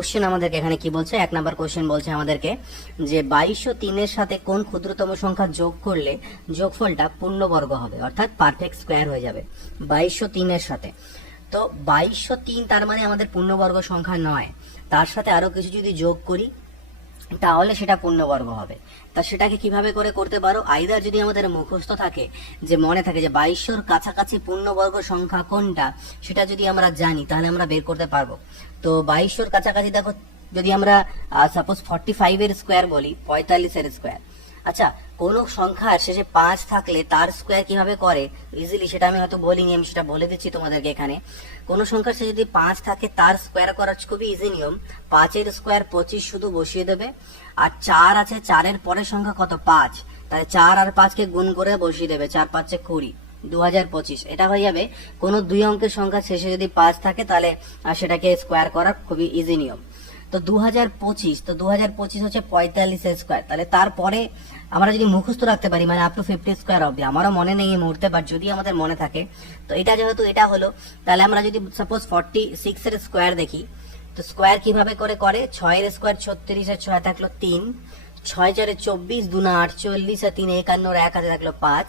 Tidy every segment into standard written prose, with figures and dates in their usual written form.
Question আমাদেরকে এখানে কি বলছে, 1 নাম্বার কোশ্চেন বলছে আমাদেরকে যে 2203 সাথে কোন ক্ষুদ্রতম সংখ্যা যোগ করলে যোগফলটা পূর্ণবর্গ হবে, অর্থাৎ পারফেক্ট স্কোয়ার হয়ে যাবে 2203 সাথে। তো 2203 তার মানে আমাদের পূর্ণবর্গ সংখ্যা নয়, তার সাথে আরো কিছু যদি যোগ করি তাহলে সেটা পূর্ণবর্গ হবে। তা সেটাকে কিভাবে করে করতে পারো, আইদার যদি আমাদের মুখস্থ থাকে, যে মনে থাকে যে 2200 কাছাকাছি পূর্ণবর্গ সংখ্যা কোনটা, সেটা যদি আমরা জানি তাহলে আমরা বের করতে পারবো। তো 2200 কাছাকাছি দেখো, যদি আমরা সাপোজ 45 এর স্কোয়ার বলি, 45 এর স্কোয়ার। আচ্ছা, কোন সংখ্যার শেষে 5 থাকলে তার স্কোয়ার কিভাবে করে ইজিলি, সেটা আমি হয়তো বলিনি, আমি সেটা বলে দিচ্ছি তোমাদেরকে এখানে। কোন সংখ্যার শেষে যদি 5 থাকে তার স্কোয়ার করার খুবই ইজি নিয়ম, 5 এর স্কোয়ার 25 শুধু বসিয়ে দেবে, আর 4 আছে, 4 এর পরের সংখ্যা কত 5, তাহলে 4 আর 5 কে গুণ করে বসিয়ে দেবে, 4 5 20, 2025 এটা হয়ে যাবে। কোন দুই অঙ্কের সংখ্যা শেষে যদি 5 থাকে তাহলে সেটাকে স্কোয়ার করার খুবই ইজি নিয়ম। তো 2025, তো 2025 হচ্ছে 45 এর স্কোয়ার। তাহলে তারপরে আমরা যদি মুখস্থ রাখতে পারি, মানে আপ টু 50 স্কোয়ার অবধি, আমারও মনে নেই এই মুহূর্তে, বাট যদি আমাদের মনে থাকে, তো এটা যেহেতু এটা হলো, তাহলে আমরা যদি সাপোজ 46 এর স্কোয়ার দেখি, তো স্কোয়ার কিভাবে করে 6 এর স্কোয়ার 36, আর 6 থাকলো 3, 6 4 24, 2 9 48, আর 3 51, আর 1 হাতে থাকলো 5,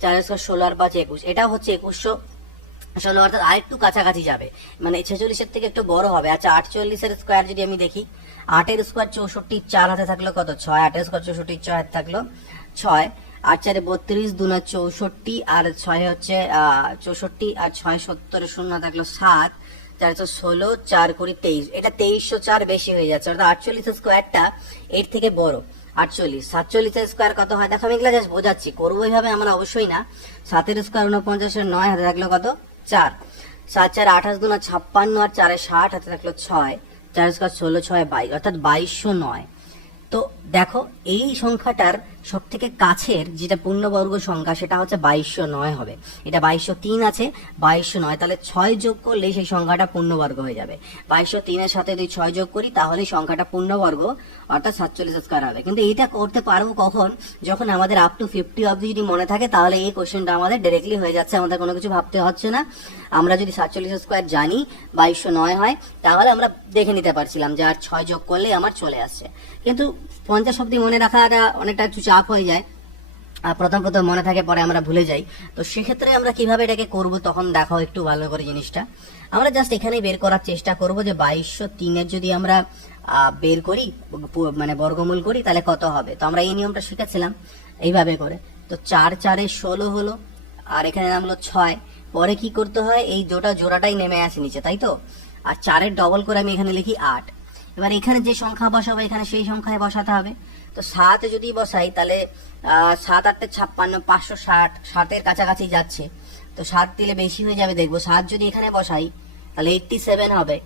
4 এর স্কোয়ার 16 আর 5 21, এটা হচ্ছে 2116, অর্থাৎ আরেকটু কাছাকাছি যাবে, মানে 46 এর থেকে একটু বড় হবে। আচ্ছা, 48 এর স্কোয়ার যদি আমি দেখি, 8 এর স্কোয়ার 64, 4 হাতে থাকলো কত 6, 8 এর স্কোয়ার 64, 6 হাতে থাকলো 6, 8 4 32, 2 9 64, আর 6 হচ্ছে 64, আর 6 70, 0 থাকলো 7, 4 16, 4 20 23, এটা 2304 বেশি হয়ে যাচ্ছে, অর্থাৎ 48 এর স্কোয়ারটা এর থেকে বড়। 48, 47 এর স্কোয়ার কত হয় দেখো, আমি এগুলা জাস্ট বোঝাচ্ছি, করবো এইভাবে আমরা অবশ্যই না। 7 এর স্কোয়ার 49, 9 হাতে থাকলো কত 4, 7 4 28, 2 56, আর 4 60 হাতে থাকলো 6, 4 স্কোয়ার 16, 6 22, অর্থাৎ 2209। তো দেখো এই সংখ্যাটার সব থেকে কাছের যেটা পূর্ণবর্গ সংখ্যা সেটা হচ্ছে 2209 হবে। এটা 2203 আছে, 2209, তাহলে 6 যোগ করলে সেই সংখ্যাটা পূর্ণবর্গ হয়ে যাবে। 2203 এর সাথে যদি 6 যোগ করি তাহলে সংখ্যাটা পূর্ণবর্গ, অর্থাৎ 47 স্কয়ার হবে। কিন্তু এটা করতে পারবো কখন, যখন আমাদের আপ টু 50 অবধি যদি মনে থাকে, তাহলে এই কোশ্চেনটা আমাদের ডাইরেক্টলি হয়ে যাচ্ছে, আমাদের কোনো কিছু ভাবতে হচ্ছে না। আমরা যদি 47 স্কয়ার জানি 2209 হয়, তাহলে আমরা দেখে নিতে পারছিলাম যে আর 6 যোগ করলে আমার চলে আসছে। কিন্তু 50 অবধি মনে রাখাটা অনেকটা একটু চাপ হয়ে যায়, প্রথম প্রথম মনে থাকে, পরে আমরা ভুলে যাই। তো সেক্ষেত্রে আমরা কিভাবে এটাকে করব, তখন দেখাও একটু ভালো করে জিনিসটা। আমরা জাস্ট এখানে বের করার চেষ্টা করব যে 2203 এর যদি আমরা বের করি, মানে বর্গমূল করি, তাহলে কত হবে। তো আমরা এই নিয়মটা শিখেছিলাম এইভাবে করে। তো 4 4 16 হলো, আর এখানে নামলো 6, পরে কি করতে হয়, এই জোড়াটাই নেমে আসে নিচে, তাই তো। আর 4 এর ডবল করে আমি এখানে লিখি 8। এবার এখানে যে সংখ্যা বসাবো এখানে সেই সংখ্যায় বসাতে হবে। তো 7 যদি বসাই তাহলে 7 8 56, 560, 7 এর কাছাকাছি যাচ্ছে। তো 7 দিলে বেশি হয়ে যাবে দেখবো। 7 যদি এখানে বসাই তাহলে 87 হবে।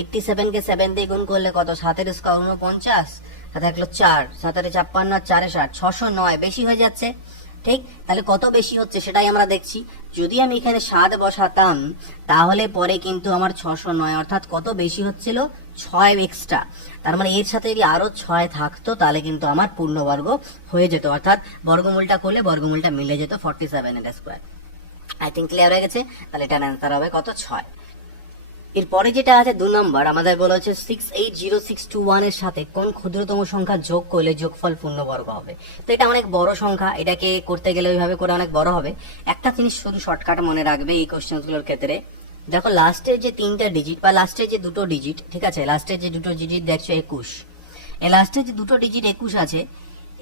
87 কে 7 দিয়ে গুণ করলে কত, 7 এর স্কয়ার 49, সাথে থাকলো 4, 7 এর 56, আর 4 এ 60, 609, বেশি হয়ে যাচ্ছে। ঠিক, তাহলে কত বেশি হচ্ছে সেটাই আমরা দেখছি। যদি আমি এখানে 7 বসাতাম তাহলে পরে কিন্তু আমার 609, অর্থাৎ কত বেশি হচ্ছিল, 6 এক্সট্রা। তার মানে এর সাথে যদি আরো 6 থাকতো তাহলে কিন্তু আমার পূর্ণবর্গ হয়ে যেত, অর্থাৎ বর্গমূলটা করলে বর্গমূলটা মিলে যেত 47 এর স্কয়ার। আই থিঙ্ক ক্লিয়ার হয়ে গেছে। তাহলে এটার অ্যান্সার হবে কত, 6। এরপরে যেটা আছে 2 নম্বর, আমাদের বলা হচ্ছে 680621 এর সাথে কোন ক্ষুদ্রতম সংখ্যা যোগ করলে যোগফল পূর্ণবর্গ হবে। তো এটা অনেক বড় সংখ্যা, এটাকে করতে গেলে ওইভাবে করে অনেক বড় হবে। একটা জিনিস শুধু শর্টকাট মনে রাখবে এই কোশ্চেনগুলোর ক্ষেত্রে, দেখো লাস্টের যে 3টা ডিজিট বা লাস্টের যে 2টো ডিজিট, ঠিক আছে, লাস্টের যে 2টো ডিজিট দেখছো 21, এই লাস্টের যে 2টো ডিজিট 21 আছে,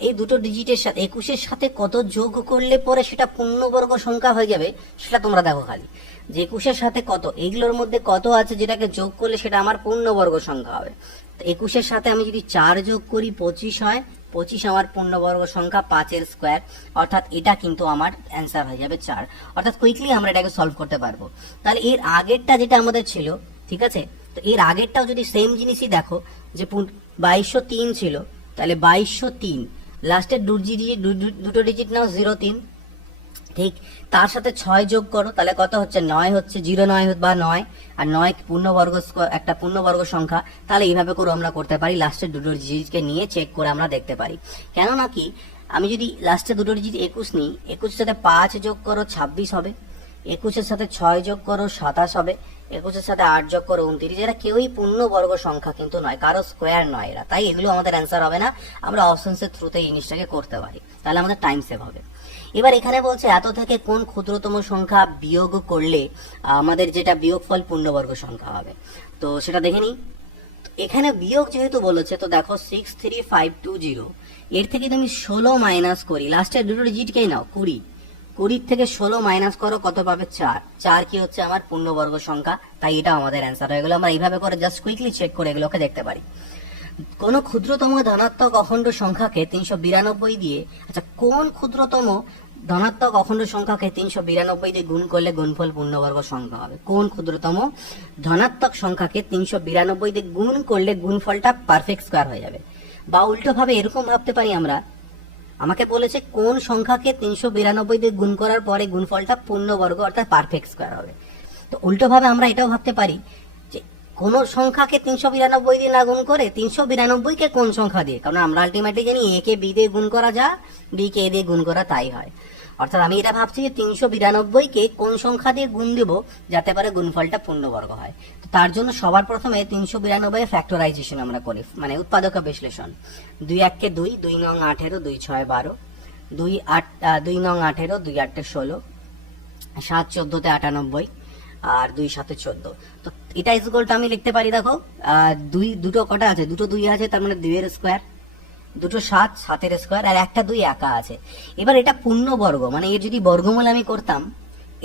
এই 2টো ডিজিটের সাথে 21-এর সাথে কত যোগ করলে পরে সেটা পূর্ণবর্গ সংখ্যা হয়ে যাবে, সেটা তোমরা দেখো খালি, যে 21-এর সাথে কত, এইগুলোর মধ্যে কত আছে যেটাকে যোগ করলে সেটা আমার পূর্ণবর্গ সংখ্যা হবে। তো 21-এর সাথে আমি যদি 4 যোগ করি 25 হয়, 25 আমার পূর্ণবর্গ সংখ্যা, 5 এর স্কয়ার, অর্থাৎ এটা কিন্তু আমার অ্যান্সার হয়ে যাবে 4। অর্থাৎ কুইকলি আমরা এটাকে সলভ করতে পারবো। তাহলে এর আগেরটা যেটা আমাদের ছিল, ঠিক আছে, তো এর আগেরটাও যদি সেম জিনিসই দেখো, যে 2203 ছিল, তাহলে 2203 লাস্টের দুটো ডিজিট নাও 03, ঠিক, তার সাথে 6 যোগ করো, তাহলে কত হচ্ছে, 9 হচ্ছে, 09 বা 9, আর 9 পূর্ণবর্গ, একটা পূর্ণবর্গ সংখ্যা। তাহলে এইভাবে করে আমরা করতে পারি, লাস্টের দুটো ডিজিটকে নিয়ে চেক করে আমরা দেখতে পারি। কেননা কি, আমি যদি লাস্টের দুটো ডিজিট 21 নিই, 21 সাথে 5 যোগ করো 26 হবে, 21-এর সাথে 6 যোগ করো 27 হবে, 21-এর সাথে 8 যোগ করে 29, এরা কেউই পূর্ণবর্গ সংখ্যা কিন্তু নয়, কারো স্কোয়ার নয় এরা, তাই এগুলো আমাদের অ্যান্সার হবে না। আমরা অপশনসের থ্রুতে এই জিনিসটাকে করতে পারি, তাহলে আমাদের টাইম সেভ হবে। এবার এখানে বলছে এত থেকে কোন ক্ষুদ্রতম সংখ্যা বিয়োগ করলে আমাদের যেটা বিয়োগফল পূর্ণবর্গ সংখ্যা হবে, তো সেটা দেখে নিই। এখানে বিয়োগ যেহেতু বলেছে, তো দেখো 63520, এর থেকে তুমি 16 মাইনাস করি, লাস্টের দুটো ডিজিটকেই নাও, 20 থেকে 16 মাইনাস করো, কত পাবে? 4 কি হচ্ছে আমার পূর্ণবর্গ সংখ্যা, তাই এটা আমাদের অ্যান্সার হয়ে গেল। আমরা এইভাবে করে জাস্ট কুইকলি চেক করে এগুলোকে দেখতে পারি। কোন ক্ষুদ্রতম ধনাত্মক অখণ্ড সংখ্যাকে 392 দিয়ে, আচ্ছা কোন ক্ষুদ্রতম ধনাত্মক অখণ্ড সংখ্যাকে 392 দিয়ে গুণ করলে গুণফল পূর্ণবর্গ সংখ্যা হবে? কোন ক্ষুদ্রতম ধনাত্মক সংখ্যাকে 392 দিয়ে গুণ করলে গুণফলটা পারফেক্ট স্কয়ার হয়ে যাবে? বা উল্টো ভাবে এরকম ভাবতে পারি আমরা, আমাকে বলেছে কোন সংখ্যাকে 392 দিয়ে গুণ করার পরে গুণফলটা পূর্ণবর্গ অর্থাৎ পারফেক্ট স্কয়ার হবে। তো উল্টো ভাবে আমরা এটাও ভাবতে পারি যে কোন সংখ্যাকে 392 দিয়ে না গুণ করে 392 কে কোন সংখ্যা দিয়ে, কারণ আমরা আলটিমেটলি জানি এ কে বি দিয়ে গুণ করা যা, বি কে এ দিয়ে গুণ করা তাই হয়। অর্থাৎ আমি এটা ভাবছি যে 392 কে কোন সংখ্যা দিয়ে গুণ দেব যাতে পারে গুণফলটা পূর্ণবর্গ হয়। তো তার জন্য সবার প্রথমে 392 এর ফ্যাক্টরাইজেশন আমরা করি, মানে উৎপাদক বিশ্লেষণ। 2 1 কে 2, 2 9 18, 2 6 12, 2 9 18, 2 8 16, 7 14 তে 98, আর 2 7 14। তো এটা ইকুয়ালটা আমি লিখতে পারি, দেখো দুটো কটা আছে, দুটো 2 আছে, তার মানে 2 এর স্কয়ার, দুটো 7, 7 এর স্কয়ার, আর একটা 2 একা আছে। এবার এটা পূর্ণবর্গ, মানে এর যদি বর্গমূল আমি করতাম,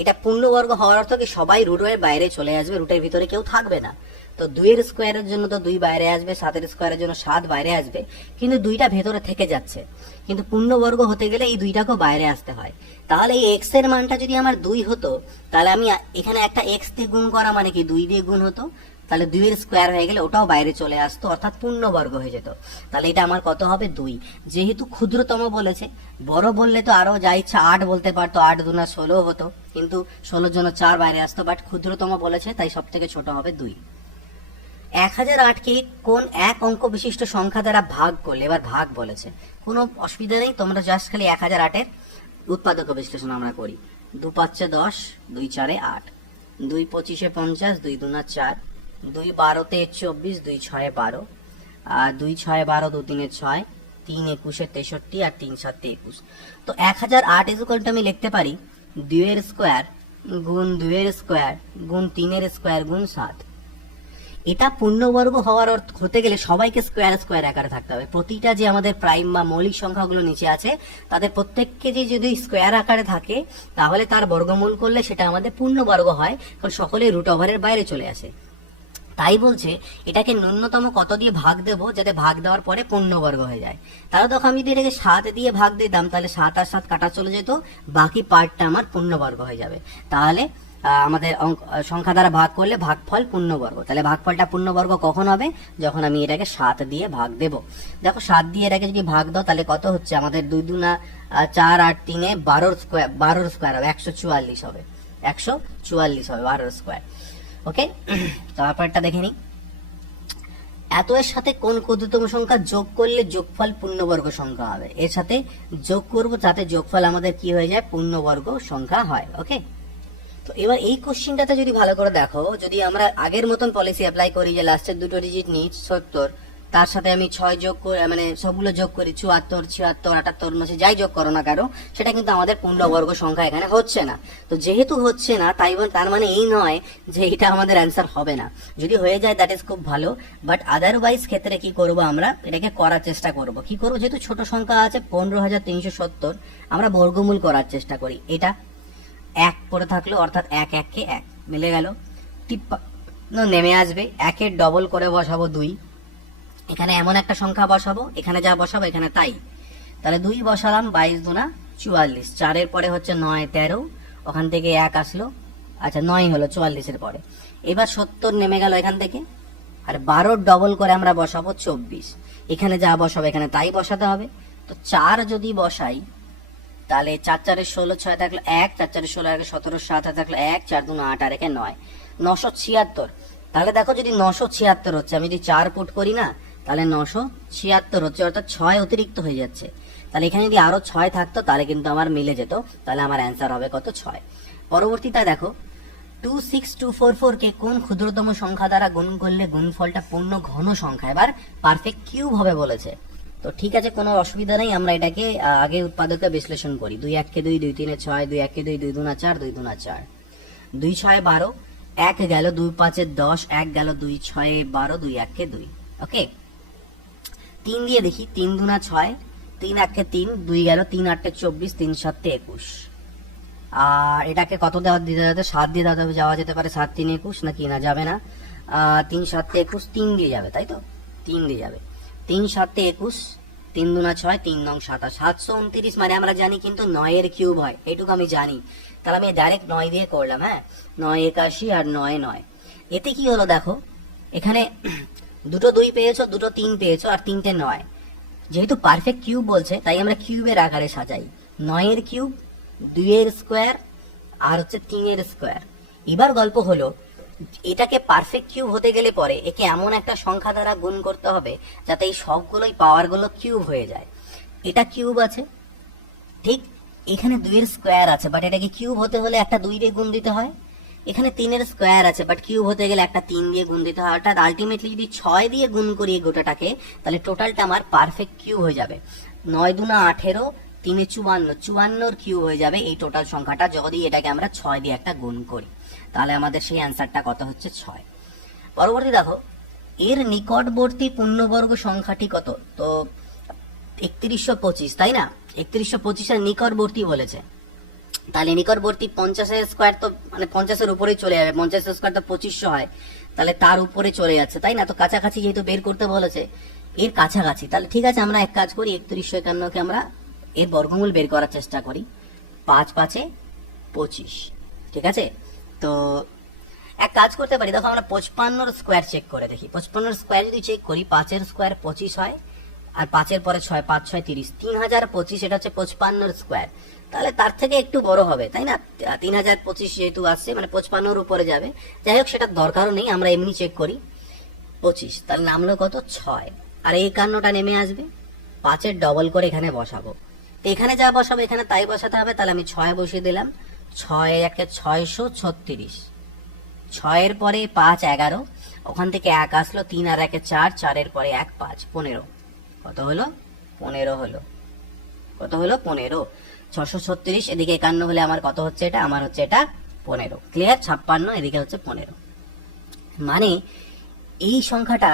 এটা পূর্ণবর্গ হওয়ার অর্থ কি সবাই রুটের বাইরে চলে আসবে, রুটের ভিতরে কেউ থাকবে না। তো 2 এর স্কয়ারের জন্য তো 2 বাইরে আসবে, 7 এর স্কয়ারের জন্য 7 বাইরে আসবে, কিন্তু 2টা ভেতরে থেকে যাচ্ছে। কিন্তু পূর্ণবর্গ হতে গেলে এই 2টাকেও বাইরে আসতে হয়। তাহলে এই x এর মানটা যদি আমার 2 হতো, তাহলে আমি এখানে একটা x দিয়ে গুণ করা মানে কি 2 দিয়ে গুণ হতো, তাহলে 2 এর স্কয়ার হয়ে গেলে ওটাও বাইরে চলে আসতো, অর্থাৎ পূর্ণবর্গ হয়ে যেত। তাহলে এটা আমার কত হবে? 2। যেহেতু ক্ষুদ্রতম বলেছে, বড় বললে তো আরো যা ইচ্ছা 8 বলতে পারতো, 8 দুনা 16 হতো, কিন্তু 16 জন্য 4 বাইরে আসতো, বাট ক্ষুদ্রতম বলেছে তাই সব থেকে ছোট হবে 2। 1008 কে কোন এক অঙ্ক বিশিষ্ট সংখ্যা দ্বারা ভাগ করলে, এবার ভাগ বলেছে, কোনো অসুবিধা নেই, তোমরা জাস্ট খালি 1008 এর উৎপাদক বিশ্লেষণ আমরা করি। 2 5 10, 2 4 8, 2 25 50, 2 2 4, 2 12 24, 2 6 12, আর 2 6 12, 2 3 6, 3 21 63, আর 3 7 21। তো 1008 ইকুয়ালটা আমি লিখতে পারি 2 এর স্কয়ার গুণ 2 এর স্কয়ার গুণ 3 এর স্কয়ার গুণ 7। এটা পূর্ণবর্গ হওয়ার অর্থ হতে গেলে সবাইকে স্কোয়ার স্কোয়ার আকারে থাকতে হবে। প্রতিটা যে আমাদের প্রাইম বা মৌলিক সংখ্যাগুলো নিচে আছে তাদের প্রত্যেককে যে যদি স্কোয়ার আকারে থাকে, তাহলে তার বর্গমূল করলে সেটা আমাদের পূর্ণবর্গ হয়, কারণ সকলে রুট ওভারের বাইরে চলে আসে। তাই বলছে এটাকে ন্যূনতম কত দিয়ে ভাগ দেব যাতে ভাগ দেওয়ার পরে পূর্ণবর্গ হয়ে যায়। তাহলে তখন আমি যদি এটাকে 7 দিয়ে ভাগ দিতাম, তাহলে 7 আর 7 কাটা চলে যেত, বাকি পার্টটা আমার পূর্ণবর্গ হয়ে যাবে। তাহলে আমাদের সংখ্যা দ্বারা ভাগ করলে ভাগফল পূর্ণবর্গ। তাহলে ভাগফলটা পূর্ণবর্গ কখন হবে? যখন আমি এটাকে 7 দিয়ে ভাগ দেব। দেখো 7 দিয়ে এটাকে যদি ভাগ দাও তাহলে কত হচ্ছে আমাদের 2 2 4 8 3 12 স্কয়ার হবে, 144 হবে, 144 হবে 12 স্কয়ার। ওকে, তারপরটা দেখে নিই। এত এর সাথে কোন ক্ষুদ্রতম সংখ্যা যোগ করলে যোগফল পূর্ণবর্গ সংখ্যা হবে? এর সাথে যোগ করব যাতে যোগফল আমাদের কি হয়ে যায়? পূর্ণবর্গ সংখ্যা হয়। ওকে, তো এবার এই কোশ্চেনটাতে যদি ভালো করে দেখো, যদি আমরা আগের মতন পলিসি অ্যাপ্লাই করি যে লাস্টের দুটো ডিজিট নিই 70, তার সাথে আমি 6 যোগ করে মানে সবগুলো যোগ করি 74 76 78 মাসে যাই যোগ করো না কেন, সেটা কিন্তু আমাদের পূর্ণবর্গ সংখ্যা এখানে হচ্ছে না। তো যেহেতু হচ্ছে না, তার মানে এই নয় যে এটা আমাদের অ্যান্সার হবে না। যদি হয়ে যায় দ্যাট ইজ খুব ভালো, বাট আদারওয়াইজ ক্ষেত্রে কি করব, আমরা এটাকে করার চেষ্টা করব। কি করব? যেহেতু ছোট সংখ্যা আছে 15370, আমরা বর্গমূল করার চেষ্টা করি। এটা 1 পড়ে থাকলো, অর্থাৎ 1 1 কে 1 মিলে গেল, নেমে আসবে। 1 এর ডবল করে বসাবো 2, এখানে এমন একটা সংখ্যা বসাবো, এখানে যা বসাবো এখানে তাই। তাহলে 2 বসালাম, 22 দুনা 44, 4 এর পরে হচ্ছে 9 13, ওখান থেকে 1 আসলো, আচ্ছা 9 হলো 44 এর পরে। এবার 70 নেমে গেল এখান থেকে, আর 12 ডবল করে আমরা বসাবো 24, এখানে যা বসাবো এখানে তাই বসাতে হবে। তো 4 যদি বসাই তাহলে 4 4 16, 6 থাকলো 1, 4 4 16 আগে 17, 7 থাকলো 1, 4 2 8 আর একে 9, 976। তাহলে দেখো যদি 976 হচ্ছে, আমি যদি 4 পুট করি না, তাহলে 976 হচ্ছে, অর্থাৎ 6 অতিরিক্ত হয়ে যাচ্ছে। তাহলে এখানে যদি আরো 6 থাকতো তাহলে কিন্তু আমার মিলে যেত, তাহলে আমার অ্যান্সার হবে কত? 6। পরবর্তীটা দেখো 26244 কে কোন ক্ষুদ্রতম সংখ্যা দ্বারা গুণ করলে গুণফলটা পূর্ণ ঘন সংখ্যা, এবার পারফেক্ট কিউব হবে বলেছে। তো ঠিক আছে, কোনো অসুবিধা নেই, আমরা এটাকে আগে উৎপাদকে বিশ্লেষণ করি। 2 1 কে 2, 2 3 6, 2 1 কে 2, 2 2 4, 2 2 4, 2 6 12, 1 গেল, 2 5 10, 1 গেল, 2 6 12, 2 1 কে 2। ওকে, 3 দিয়ে দেখি, 3 2 6, 3 1 কে 3, 2 গেল, 3 8 24, 3 7 21। আর এটাকে কত দেওয়া দিতে যাবে? 7 দিয়ে যাওয়া যেতে পারে। 7 3 21 নাকি? না, যাবে না। 3 7 21, 3 দিয়ে যাবে, তাই তো? 3 দিয়ে যাবে। 3 7 21, 3 2 6, 3 9 27, 729, মানে আমরা জানি কিন্তু 9 এর কিউব হয়, এইটুকু আমি জানি। তাহলে আমি ডাইরেক্ট 9 দিয়ে করলাম। হ্যাঁ, 9 81 আর 9 9। এতে কি হলো দেখো, এখানে দুটো 2 পেয়েছো, দুটো 3 পেয়েছো, আর 3টে 9। যেহেতু পারফেক্ট কিউব বলছে, তাই আমরা কিউবের আকারে সাজাই। 9 এর কিউব, 2 এর স্কোয়ার, আর হচ্ছে 3 এর স্কোয়ার। এবার গল্প হলো, এটাকে পারফেক্ট কিউব হতে গেলে পরে একে এমন একটা সংখ্যা দ্বারা গুণ করতে হবে যাতে এই সবগুলোই পাওয়ারগুলো কিউব হয়ে যায়। এটা কিউব আছে, ঠিক এখানে 2 এর স্কোয়ার আছে, বাট এটাকে কিউব হতে হলে একটা 2 দিয়ে গুণ দিতে হয়। এখানে 3 এর স্কোয়ার আছে, বাট কিউব হতে গেলে একটা 3 দিয়ে গুণ দিতে হয়। অর্থাৎ আলটিমেটলি যদি 6 দিয়ে গুণ করি এই গোটাটাকে, তাহলে টোটালটা আমার পারফেক্ট কিউব হয়ে যাবে। 9 2 18, 3 54, 54 কিউব হয়ে যাবে এই টোটাল সংখ্যাটা, যদি এটাকে আমরা 6 দিয়ে একটা গুণ করি। তাহলে আমাদের সেই অ্যান্সারটা কত হচ্ছে? 6। পরবর্তী দেখো, এর নিকটবর্তী পূর্ণবর্গ সংখ্যাটি কত? তো 3125, তাই না? 3125 এর নিকটবর্তী বলেছে, তাহলে নিকটবর্তী 50 এর স্কোয়ার তো মানে 50 এর উপরেই চলে যাবে। 50 এর স্কোয়ার তো 2500 হয়, তাহলে তার উপরে চলে যাচ্ছে, তাই না? তো কাছাকাছি যেহেতু বের করতে বলেছে, এর কাছাকাছি, তাহলে ঠিক আছে, আমরা এক কাজ করি, 3151 কে আমরা এর বর্গমূল বের করার চেষ্টা করি। 5 5 25, ঠিক আছে? তো এক কাজ করতে পারি, দেখো আমরা 55 স্কোয়ার চেক করে দেখি। 55 স্কোয়ার যদি চেক করি, 5 এর স্কোয়ার 25 হয়, আর 5 এর পরে 6, 5 6 30, 3025, এটা হচ্ছে 55 স্কোয়ার। তাহলে তার থেকে একটু বড় হবে, তাই না? 3025 যেহেতু আসছে, মানে 55 উপরে যাবে। যাই হোক, সেটা দরকারও নেই, আমরা এমনি চেক করি। 25, তাহলে নামলো কত? 6। আর এই 51টা নেমে আসবে, 5 এর ডবল করে এখানে বসাবো। তো এখানে যা বসাবো এখানে তাই বসাতে হবে। তাহলে আমি 6 বসিয়ে দিলাম। 6 1 636, 6 এর পরে 5 11, ওখান থেকে 1 আসলো, 3 আর 1 4, 4 এর পরে 1 5, 15। কত হলো? 15 হলো। কত হলো? 15। 636, এদিকে 51 হলে আমার কত হচ্ছে? এটা আমার হচ্ছে এটা 15। ক্লিয়ার? 56, এদিকে হচ্ছে 15। মানে এই সংখ্যাটা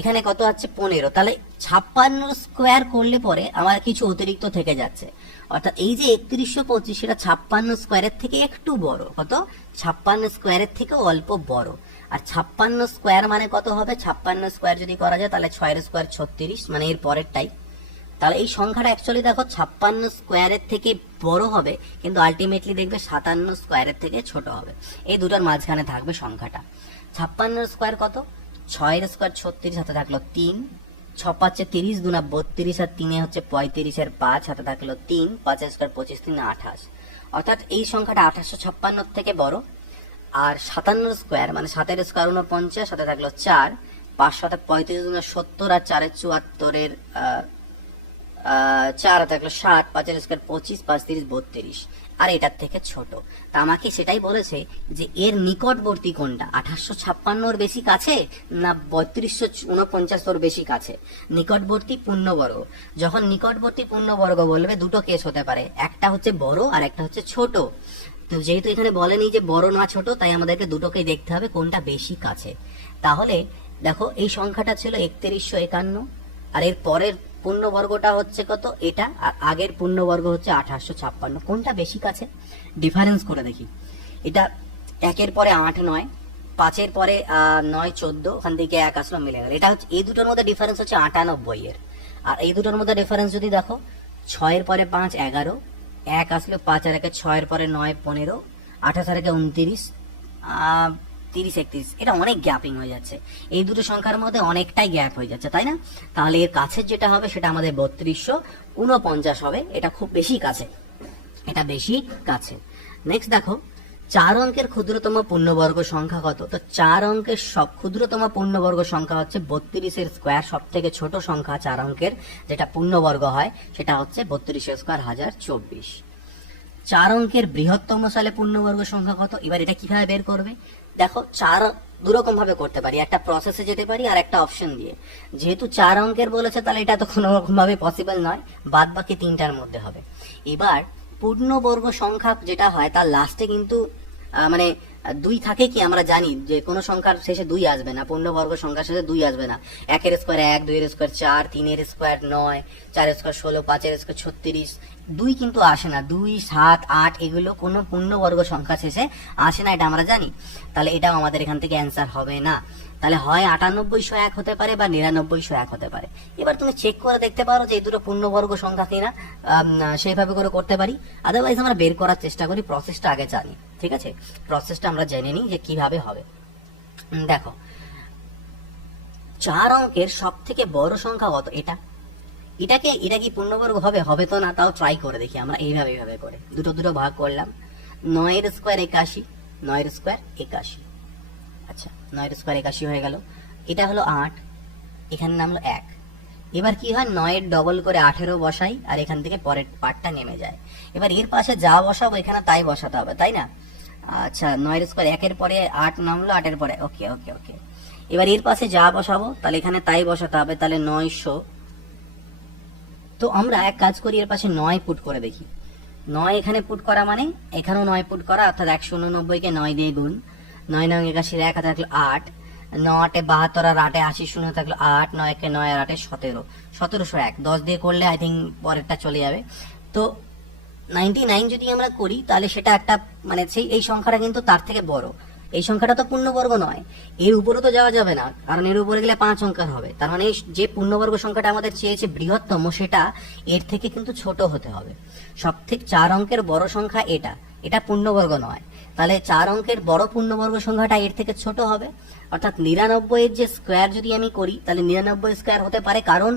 এখানে কত আছে? 15। তাহলে 56 স্কোয়ার করলে পরে আমার কিছু অতিরিক্ত থেকে যাচ্ছে, অর্থাৎ এই যে 3125, সেটা 56 স্কোয়ারের থেকে একটু বড়। কত? 56 স্কোয়ারের থেকে অল্প বড়। আর 56 স্কোয়ার মানে কত হবে? 56 স্কোয়ার যদি করা যায়, তাহলে 6 এর স্কোয়ার 36, মানে এর পরেরটাই। তাহলে এই সংখ্যাটা অ্যাকচুয়ালি দেখো 56 স্কোয়ারের থেকে বড় হবে, কিন্তু আলটিমেটলি দেখবে 57 স্কোয়ারের থেকে ছোট হবে। এই দুটোর মাঝখানে থাকবে সংখ্যাটা। 56 স্কোয়ার কত? 6 এর স্কোয়ার 36, হাতে থাকলো 3, 6 5 30, 2 32, আর 3 হচ্ছে 35 এর 5, হাতে থাকলো 3, 5 এর স্কোয়ার 25, 3 28। অর্থাৎ এই সংখ্যাটা 2856 থেকে বড়। আর 57 স্কোয়ার মানে 7 এর স্কোয়ার 49, হাতে থাকলো 4, 5 7 35, 70, আর 4 74 এর 4 থাকলো 7, 5 এর স্কোয়ার 25, 5 30 32, আর এটার থেকে ছোট। তা আমাকে সেটাই বলেছে যে এর নিকটবর্তী কোনটা, 2856 বেশি কাছে না 3249 বেশি কাছে। নিকটবর্তী পূর্ণবর্গ, যখন নিকটবর্তী পূর্ণবর্গ বলবে, দুটো কেস হতে পারে, একটা হচ্ছে বড় আর একটা হচ্ছে ছোট। তো যেহেতু এখানে বলেনি যে বড় না ছোট, তাই আমাদেরকে দুটোকেই দেখতে হবে কোনটা বেশি কাছে। তাহলে দেখো, এই সংখ্যাটা ছিল 3151, আর এর পরের পূর্ণবর্গটা হচ্ছে কত? এটা। আর আগের পূর্ণবর্গ হচ্ছে 2856। কোনটা বেশি কাছে? ডিফারেন্স করে দেখি। এটা 1 এর পরে 8 9, 5 এর পরে 9 14, ওখান থেকে 1 আসলো, মিলে গেল। এটা হচ্ছে এই দুটোর মধ্যে ডিফারেন্স হচ্ছে 98 এর। আর এই দুটোর মধ্যে ডিফারেন্স যদি দেখো, 6 এর পরে 5 11, 1 আসলো, 5 আর 1 6 এর পরে 9 15, 28 আর 1 29, 30 31, এটা অনেক গ্যাপিং হয়ে যাচ্ছে। এই দুটো সংখ্যার মধ্যে অনেকটাই গ্যাপ হয়ে যাচ্ছে, তাই না? তাহলে এর কাছের যেটা হবে সেটা আমাদের 3249 হবে। এটা খুব বেশি কাছে, এটা বেশি কাছে। নেক্সট দেখো, 4 অঙ্কের ক্ষুদ্রতম পূর্ণবর্গ সংখ্যা কত? তো 4 অঙ্কের সব ক্ষুদ্রতম পূর্ণবর্গ সংখ্যা হচ্ছে 32 এর স্কোয়ার। সব থেকে ছোট সংখ্যা 4 অঙ্কের যেটা পূর্ণবর্গ হয় সেটা হচ্ছে 32 এর স্কোয়ার 1024। 4 অঙ্কের বৃহত্তম সালে পূর্ণবর্গ সংখ্যা কত? এবার এটা কিভাবে বের করবে? দেখো, 4 দুরকম ভাবে করতে পারি, একটা প্রসেসে যেতে পারি আর একটা অপশন দিয়ে। যেহেতু 4 অঙ্কের বলেছে তাহলে এটা তো কোনো রকম ভাবে পসিবল নয়, বাদ বাকি 3টার মধ্যে হবে। এবার পূর্ণবর্গ সংখ্যা যেটা হয় তার লাস্টে কিন্তু মানে 2 থাকে কি, আমরা জানি যে কোনো সংখ্যার শেষে 2 আসবে না, পূর্ণবর্গ সংখ্যার শেষে 2 আসবে না। 1 এর স্কোয়ার 1, 2 এর স্কোয়ার 4, 3 এর স্কোয়ার 9, 4 এর স্কোয়ার 16, 5 এর স্কোয়ার 36, 2 কিন্তু আসে না। 2, 7, 8 এগুলো কোনো পূর্ণবর্গ সংখ্যা শেষে আসে না, এটা আমরা জানি। তাহলে এটাও আমাদের এখান থেকে অ্যান্সার হবে না। তাহলে হয় 9801 হতে পারে বা 9901 হতে পারে। এবার তুমি চেক করে দেখতে পারো যে এই দুটো পূর্ণবর্গ সংখ্যা কিনা, সেইভাবে করে করতে পারি। আদারওয়াইজ আমরা বের করার চেষ্টা করি, প্রসেসটা আগে জানি। ঠিক আছে, প্রসেসটা আমরা জেনে নিই যে কিভাবে হবে। দেখো, 4 অঙ্কের সব থেকে বড় সংখ্যা কত? এটা কি পূর্ণবর্গ হবে? হবে তো না, তাও ট্রাই করে দেখি আমরা এইভাবে করে দুটো ভাগ করলাম। 9 এর স্কোয়ার 81, 9 এর স্কোয়ার 81। আচ্ছা, 9 এর স্কোয়ার 81 হয়ে গেল। এটা হলো 8, এখানে নামলো 1। এবার কি হয়, 9 এর ডবল করে 18 বসাই আর এখান থেকে পরের পার্টটা নেমে যায়। এবার এর পাশে যা বসাবো এখানে তাই বসাতে হবে, তাই না? আচ্ছা, 9 এর স্কোয়ার 1 এর পরে 8 নামলো, 8 এর পরে ওকে ওকে ওকে। এবার এর পাশে যা বসাবো তাহলে এখানে তাই বসাতে হবে, তাহলে 900। তো আমরা এক কাজ করি, এর পাশে 9 পুট করে দেখি। 9 এখানে পুট করা মানে এখানেও 9 পুট করা, অর্থাৎ 189 কে 9 দিয়ে গুণ। 9 9 81, 1 হাতে থাকলো 8, 9 8 72 আর 8 80 শূন্য থাকলো 8, 9 কে 9 আর 8 17, 1701। 10 দিয়ে করলে আই থিঙ্ক পরেরটা চলে যাবে। তো 99 যদি আমরা করি তাহলে সেটা একটা মানে সেই এই সংখ্যাটা কিন্তু তার থেকে বড়। এই সংখ্যাটা তো পূর্ণবর্গ নয়, এর উপরে তো যাওয়া যাবে না, কারণ এর উপরে গেলে 5 অঙ্কের হবে। তার মানে যে পূর্ণবর্গ সংখ্যাটা আমাদের চেয়েছে বৃহত্তম, সেটা এর থেকে কিন্তু ছোট হতে হবে। সব থেকে 4 অঙ্কের বড় সংখ্যা এটা পূর্ণবর্গ নয়। তাহলে 4 অঙ্কের বড় পূর্ণবর্গ সংখ্যাটা এর থেকে ছোট হবে। অর্থাৎ 99 এর যে স্কোয়ার যদি আমি করি তাহলে 99 স্কোয়ার হতে পারে, কারণ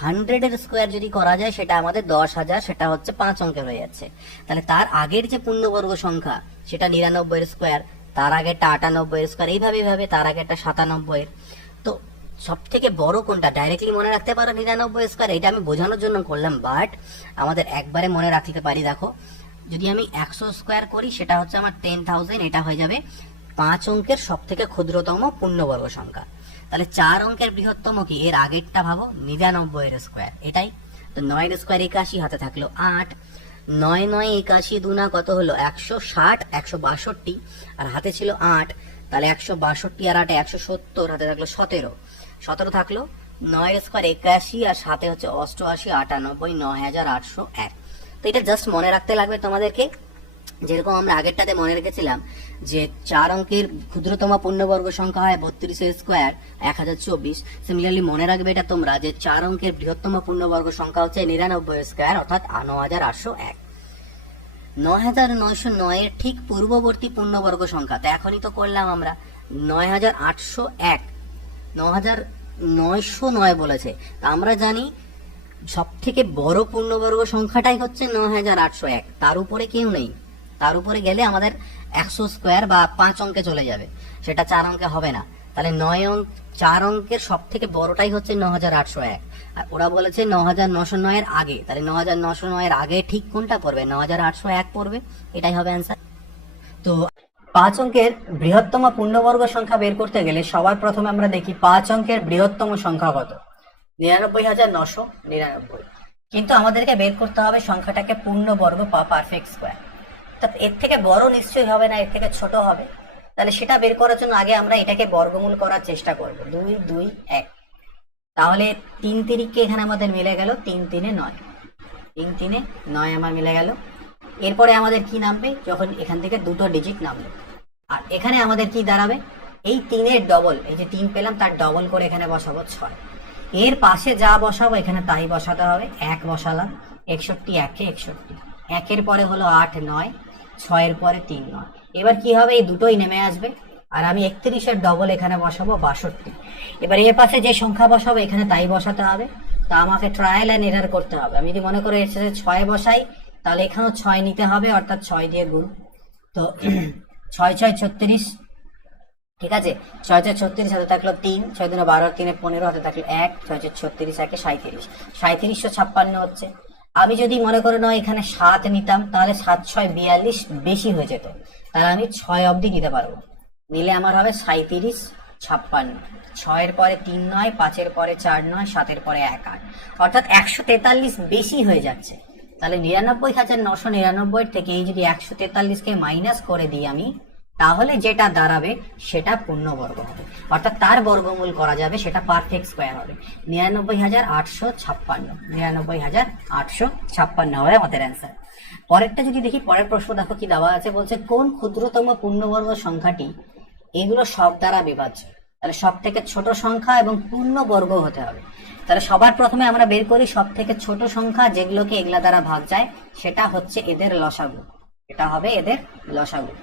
100 এর স্কোয়ার যদি করা যায় সেটা আমাদের 10,000, সেটা হচ্ছে 5 অঙ্কের হয়ে যাচ্ছে। তাহলে তার আগের যে পূর্ণবর্গ সংখ্যা সেটা 99 এর স্কোয়ার, তার আগেরটা 98 এর স্কোয়ার, এইভাবে তার আগেরটা 97 এর। তো সব থেকে বড় কোনটা ডাইরেক্টলি মনে রাখতে পারো 99 স্কোয়ার, এটা আমি বোঝানোর জন্য করলাম, বাট আমাদের একবারে মনে রাখতে পারি। দেখো, যদি আমি 100 স্কোয়ার করি সেটা হচ্ছে আমার 10,000, এটা হয়ে যাবে 5 অঙ্কের সব থেকে ক্ষুদ্রতম পূর্ণবর্গ সংখ্যা। তাহলে 4 অঙ্কের বৃহত্তম কি, এর আগেরটা ভাবো 99 এর স্কোয়ার, এটাই তো। 9 এর স্কোয়ার 81, হাতে থাকলো 8, 9 9 81 দুনা কত হলো 160, 162 আর হাতে ছিল 8, তাহলে 162 আর 8 170, হাতে থাকলো 17 থাকলো। 9 এর স্কোয়ার 81 আর সাথে হচ্ছে 88, 98, 9801। তো এটা জাস্ট মনে রাখতে লাগবে তোমাদেরকে, যেরকম আমরা আগেরটাতে মনে রেখেছিলাম যে 4 অঙ্কের ক্ষুদ্রতম পূর্ণবর্গ সংখ্যা হয় 32 স্কোয়ার 1024। সিমিলারলি মনে রাখবে এটা তোমরা যে 4 অঙ্কের বৃহত্তম পূর্ণবর্গ সংখ্যা হচ্ছে 99 স্কোয়ার, অর্থাৎ 9801। 9909 এর ঠিক পূর্ববর্তী পূর্ণবর্গ সংখ্যা, তো এখনই তো করলাম আমরা 9801, 9909 বলেছে। তা আমরা জানি সব থেকে বড় পূর্ণবর্গ সংখ্যাটাই হচ্ছে 9801, তার উপরে কেউ নেই। তার উপরে গেলে আমাদের 100 স্কোয়ার বা 5 অঙ্কে চলে যাবে, সেটা 4 অঙ্কে হবে না। তাহলে 4 অঙ্কের সব থেকে বড়টাই হচ্ছে 9801, আর ওরা বলেছে 9909 এর আগে। তাহলে 9909 এর আগে ঠিক কোনটা পড়বে? 9801 পড়বে, এটাই হবে অ্যান্সার। তো 5 অঙ্কের বৃহত্তম পূর্ণবর্গ সংখ্যা বের করতে গেলে সবার প্রথমে আমরা দেখি 5 অঙ্কের বৃহত্তম সংখ্যা কত। 99,999। কিন্তু আমাদেরকে বের করতে হবে সংখ্যাটাকে পূর্ণবর্গ বা পারফেক্ট স্কোয়ার। তা এর থেকে বড় নিশ্চয়ই হবে না, এর থেকে ছোট হবে। তাহলে সেটা বের করার জন্য আগে আমরা এটাকে বর্গমূল করার চেষ্টা করব। 2 2 1, তাহলে 3 3 এখানে আমাদের মিলে গেল 3 3 9, 3 3 9 আমার মিলে গেল। এরপরে আমাদের কি নামবে, যখন এখান থেকে দুটো ডিজিট নামবে, আর এখানে আমাদের কি দাঁড়াবে, এই 3 এর ডবল, এই যে 3 পেলাম তার ডবল করে এখানে বসাবো 6। এর পাশে যা বসাবো এখানে তাই বসাতে হবে। 1 বসালাম, 61 1 61, 1 এর পরে হলো 8 9, 6 এর পরে 3 9। এবার কি হবে, এই দুটোই নেমে আসবে, আর আমি 31 এর ডবল এখানে বসাবো 62। এবার এর পাশে যে সংখ্যা বসাবো এখানে তাই বসাতে হবে। তা আমাকে ট্রায়াল এন্ড এরর করতে হবে। আমি যদি মনে করে এর সাথে 6 বসাই তাহলে এখানেও 6 নিতে হবে, অর্থাৎ 6 দিয়ে গুণ। তো 6 6 36, ঠিক আছে। 6 6 36, হাতে থাকলো 3, 6 2 12, 3 15, হাতে থাকলো 1, 6 6 36 1 37, 3756 হচ্ছে। আমি যদি মনে করে নাও এখানে 7 নিতাম, তাহলে 7 6 42 বেশি হয়ে যেত, তাহলে আমি 6 অবধি নিতে পারবো, নিলে আমার হবে 37 56। 6-এর পরে 3 9, 5-এর পরে 4 9, 7-এর পরে 1 8, অর্থাৎ 143 বেশি হয়ে যাচ্ছে। তাহলে 99,999 থেকে এই যদি 143-কে মাইনাস করে দিই আমি, তাহলে যেটা দাঁড়াবে সেটা পূর্ণবর্গ হবে, অর্থাৎ তার বর্গমূল করা যাবে, সেটা পারফেক্ট স্কোয়ার হবে। 99,856, 99,856 হবে আমাদের অ্যান্সার। পরেরটা যদি দেখি, পরের প্রশ্ন দেখো কি দেওয়া আছে, বলছে কোন ক্ষুদ্রতম পূর্ণবর্গ সংখ্যাটি, এগুলো সব দ্বারা বিভাজ্য, তাহলে সব থেকে ছোট সংখ্যা এবং পূর্ণবর্গ হতে হবে। তাহলে সবার প্রথমে আমরা বের করি সব থেকে ছোট সংখ্যা যেগুলোকে এগুলা দ্বারা ভাগ যায়, সেটা হচ্ছে এদের লসাগু, এটা হবে এদের লসাগু।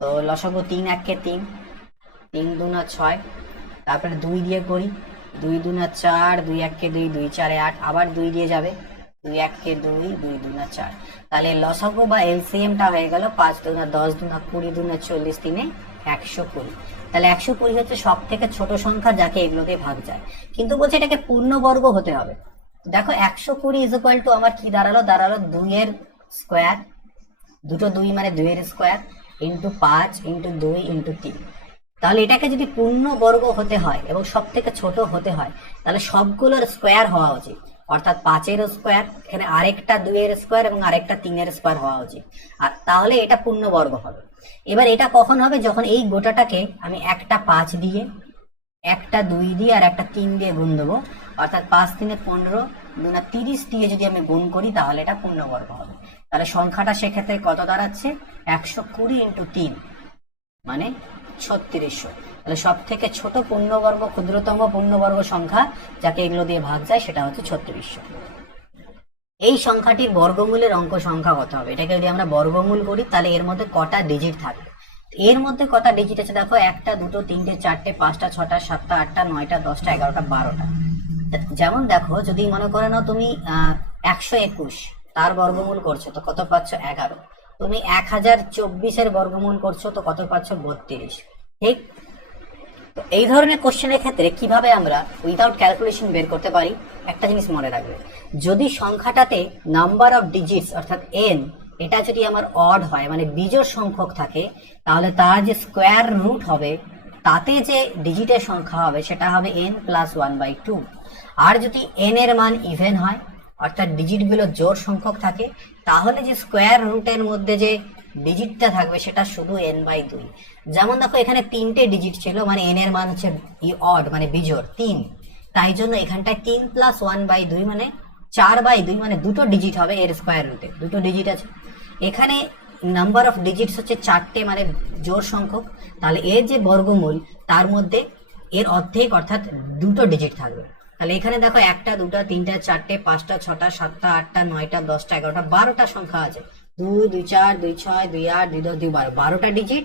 তো লসাগু 3 1 3, 3 2 6, তারপরে 2 দিয়ে করি, 2 2 4, 2 1 2, 2 4 8, আবার 2 দিয়ে যাবে, 2 1 2, 2 2 4, তাহলে লসাগু বা এলসিএমটা হয়ে গেল 5 2 10, 2 20, 2 40, 3 120। তাহলে 120 হচ্ছে সব থেকে ছোট সংখ্যা যাকে এগুলোতে ভাগ যায়, কিন্তু বলছে এটাকে পূর্ণবর্গ হতে হবে। দেখো 120 ইজ ইকুয়াল টু আমার কি দাঁড়ালো, 2 এর স্কোয়ার, দুটো 2 মানে 2 এর স্কোয়ার, ইন্টু 5 ইন্টু 2 ইন্টু 3। তাহলে এটাকে যদি পূর্ণবর্গ হতে হয় এবং সব থেকে ছোট হতে হয়, তাহলে সবগুলোর স্কোয়ার হওয়া উচিত, অর্থাৎ 5-এর স্কোয়ার, এখানে আরেকটা 2 এর স্কোয়ার এবং আরেকটা 3 এর স্কোয়ার হওয়া উচিত, আর তাহলে এটা পূর্ণবর্গ হবে। এবার এটা কখন হবে, যখন এই গোটাটাকে আমি একটা 5 দিয়ে, একটা 2 দিয়ে আর একটা 3 দিয়ে গুণ দেবো, অর্থাৎ 5 3 15, 2 30 দিয়ে যদি আমি গুণ করি, তাহলে এটা পূর্ণবর্গ হবে। তাহলে সংখ্যাটা সেক্ষেত্রে কত দাঁড়াচ্ছে, 120 ইন্টু 3 মানে 3600। তাহলে সব থেকে ছোট পূর্ণবর্গ, ক্ষুদ্রতম পূর্ণবর্গ সংখ্যা যাকে এগুলো দিয়ে ভাগ যায়, সেটা হচ্ছে 3600। এই সংখ্যাটির বর্গমূলের অঙ্ক সংখ্যা কত হবে, এটাকে যদি আমরা বর্গমূল করি, তাহলে এর মধ্যে কটা ডিজিট থাকবে, এর মধ্যে কটা ডিজিট আছে দেখো, 1 2 3 4 5 6 7 8 9 10 11 12টা। যেমন দেখো, যদি মনে করে নাও তুমি 121 তার বর্গমূল করছো, তো কত পাচ্ছ 11। তুমি 1024-এর বর্গমূল করছো, তো কত পাচ্ছ 32। ঠিক, তো এই ধরনের কোশ্চেনের ক্ষেত্রে কিভাবে আমরা উইদাউট ক্যালকুলেশন বের করতে পারি, একটা জিনিস মনে রাখবে, যদি সংখ্যাটাতে নাম্বার অফ ডিজিটস অর্থাৎ n, এটা যদি আমার অড হয় মানে বিজোড় সংখ্যক থাকে, তাহলে তার যে স্কোয়ার রুট হবে, তাতে যে ডিজিটের সংখ্যা হবে সেটা হবে n প্লাস 1/2। আর যদি n এর মান ইভেন হয়, অর্থাৎ ডিজিটগুলো জোড় সংখ্যক থাকে, তাহলে যে স্কোয়ার রুটের মধ্যে যে ডিজিটটা থাকবে সেটা শুধু n/2। যেমন দেখো এখানে 3টে ডিজিট ছিল, মানে n এর মান হচ্ছে অড মানে বিজোড় 3, তাই জন্য এখানটায় 3 প্লাস 1/2 মানে 4/2, মানে দুটো ডিজিট হবে এর স্কোয়ার রুটে, দুটো ডিজিট আছে। এখানে নাম্বার অফ ডিজিটস হচ্ছে 4টে, মানে জোড় সংখ্যক, তাহলে এর যে বর্গমূল তার মধ্যে এর অর্ধেক অর্থাৎ দুটো ডিজিট থাকবে। তাহলে এখানে দেখো 1 2 3 4 5 6 7 8 9 10 11 12টা সংখ্যা আছে, 2 2 4 2 6 2 8 2 10 2 12, 12টা ডিজিট।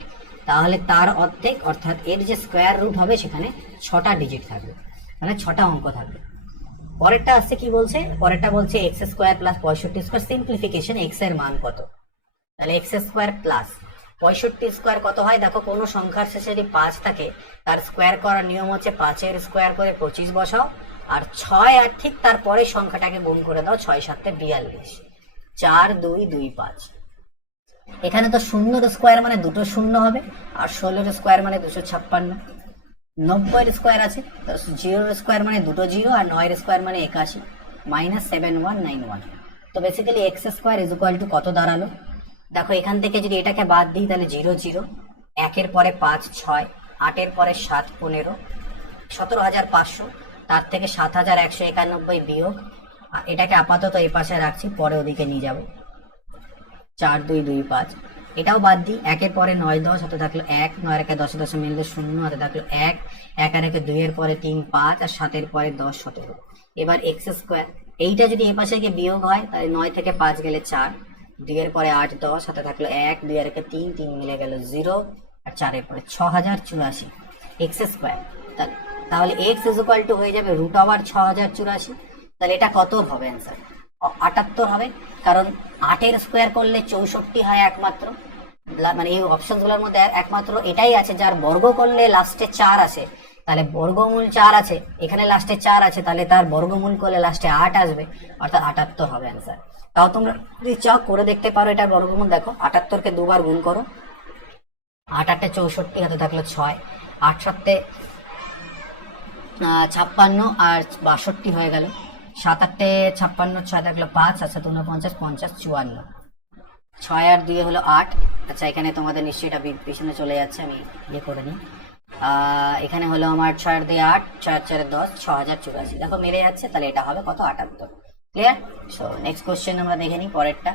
তাহলে তার অর্ধেক অর্থাৎ এর যে স্কোয়ার রুট হবে সেখানে 6টা ডিজিট থাকবে, মানে 6টা অঙ্ক থাকবে। পরেরটা আসছে কি বলছে, পরেরটা বলছে x square plus 65 square simplification, x এর মান কত। তাহলে x স্কোয়ার প্লাস 65 স্কোয়ার কত হয়, দেখো কোনো সংখ্যার শেষে যদি 5 থাকে, তার স্কোয়ার করার নিয়ম হচ্ছে 5-এর স্কোয়ার করে 25 বসাও, আর 6 আর ঠিক তারপরে সংখ্যাটাকে গুণ করে দাও, 6 7 42, 4 2 2 5। এখানে তো 0-এর স্কোয়ার মানে দুটো শূন্য হবে, আর 16-এর স্কোয়ার মানে 256, 90-এর স্কোয়ার আছে, 0-এর স্কোয়ার মানে দুটো 0, আর 9-এর স্কোয়ার মানে 81, -7191। তো basically x square is equal to কত দাঁড়ালো, দেখো এখান থেকে যদি এটাকে বাদ দিই, তাহলে 0 0, 1-এর পরে 5 6, 8-এর পরে 7 15, 17500, তার থেকে 7191 বিয়োগ, এটাকে আপাতত এই পাশে রাখছি, পরে ওদিকে নিয়ে যাব, 4 2 2 5। এটাও বাদ দিই, 1-এর পরে 9 10, হাতে থাকলো 1, 9 রেখে 10 10 মিললে 0, হাতে থাকলো 1, 1 রেখে 2-এর পরে 3 5, আর 7-এর পরে 10 17। এবার x স্কোয়ার, এইটা যদি এই পাশে গিয়ে বিয়োগ হয়, তাহলে 9 থেকে 5 গেলে 4, 2-এর পরে 8 10, হাতে থাকলো 1, 2 রেখে 3 3 মিলে গেল 0, আর 4-এর পরে 6084 x স্কোয়ার। তাহলে x ইজ ইকুয়াল টু হয়ে যাবে √6084। তাহলে এটা কত হবে অ্যান্সার, 78 হবে, কারণ 8-এর স্কোয়ার করলে 64 হয় একমাত্র, মানে এই অপশনগুলোর মধ্যে একমাত্র এটাই আছে যার বর্গ করলে লাস্টে 4 আসে, তাহলে বর্গমূল 4 আছে, এখানে লাস্টে 4 আছে, তাহলে তার বর্গমূল করলে লাস্টে 8 আসবে, অর্থাৎ 78 হবে অ্যান্সার। তাও তোমরা যদি চাও করে দেখতে পারো। এটার বর্গমূল দেখো, 78কে দুবার গুণ করো, 8 8 64, হাতে থাকলো 6, 8 7 56 আর 62 হয়ে গেল, 7 8 56, 6 থাকলো 5, আচ্ছা 49 50 54, 6 আর 2 হলো 8। আচ্ছা এখানে তোমাদের নিশ্চয়ই এটা পিছনে চলে যাচ্ছে, আমি ইয়ে করে নিই। এখানে হলো আমার 6 আর 2 8, 6 আর 4 10, 6084, দেখো মিলে যাচ্ছে, তাহলে এটা হবে কত? 78। ক্লিয়ার? সো নেক্সট কোশ্চেন আমরা দেখে নিই পরেরটা।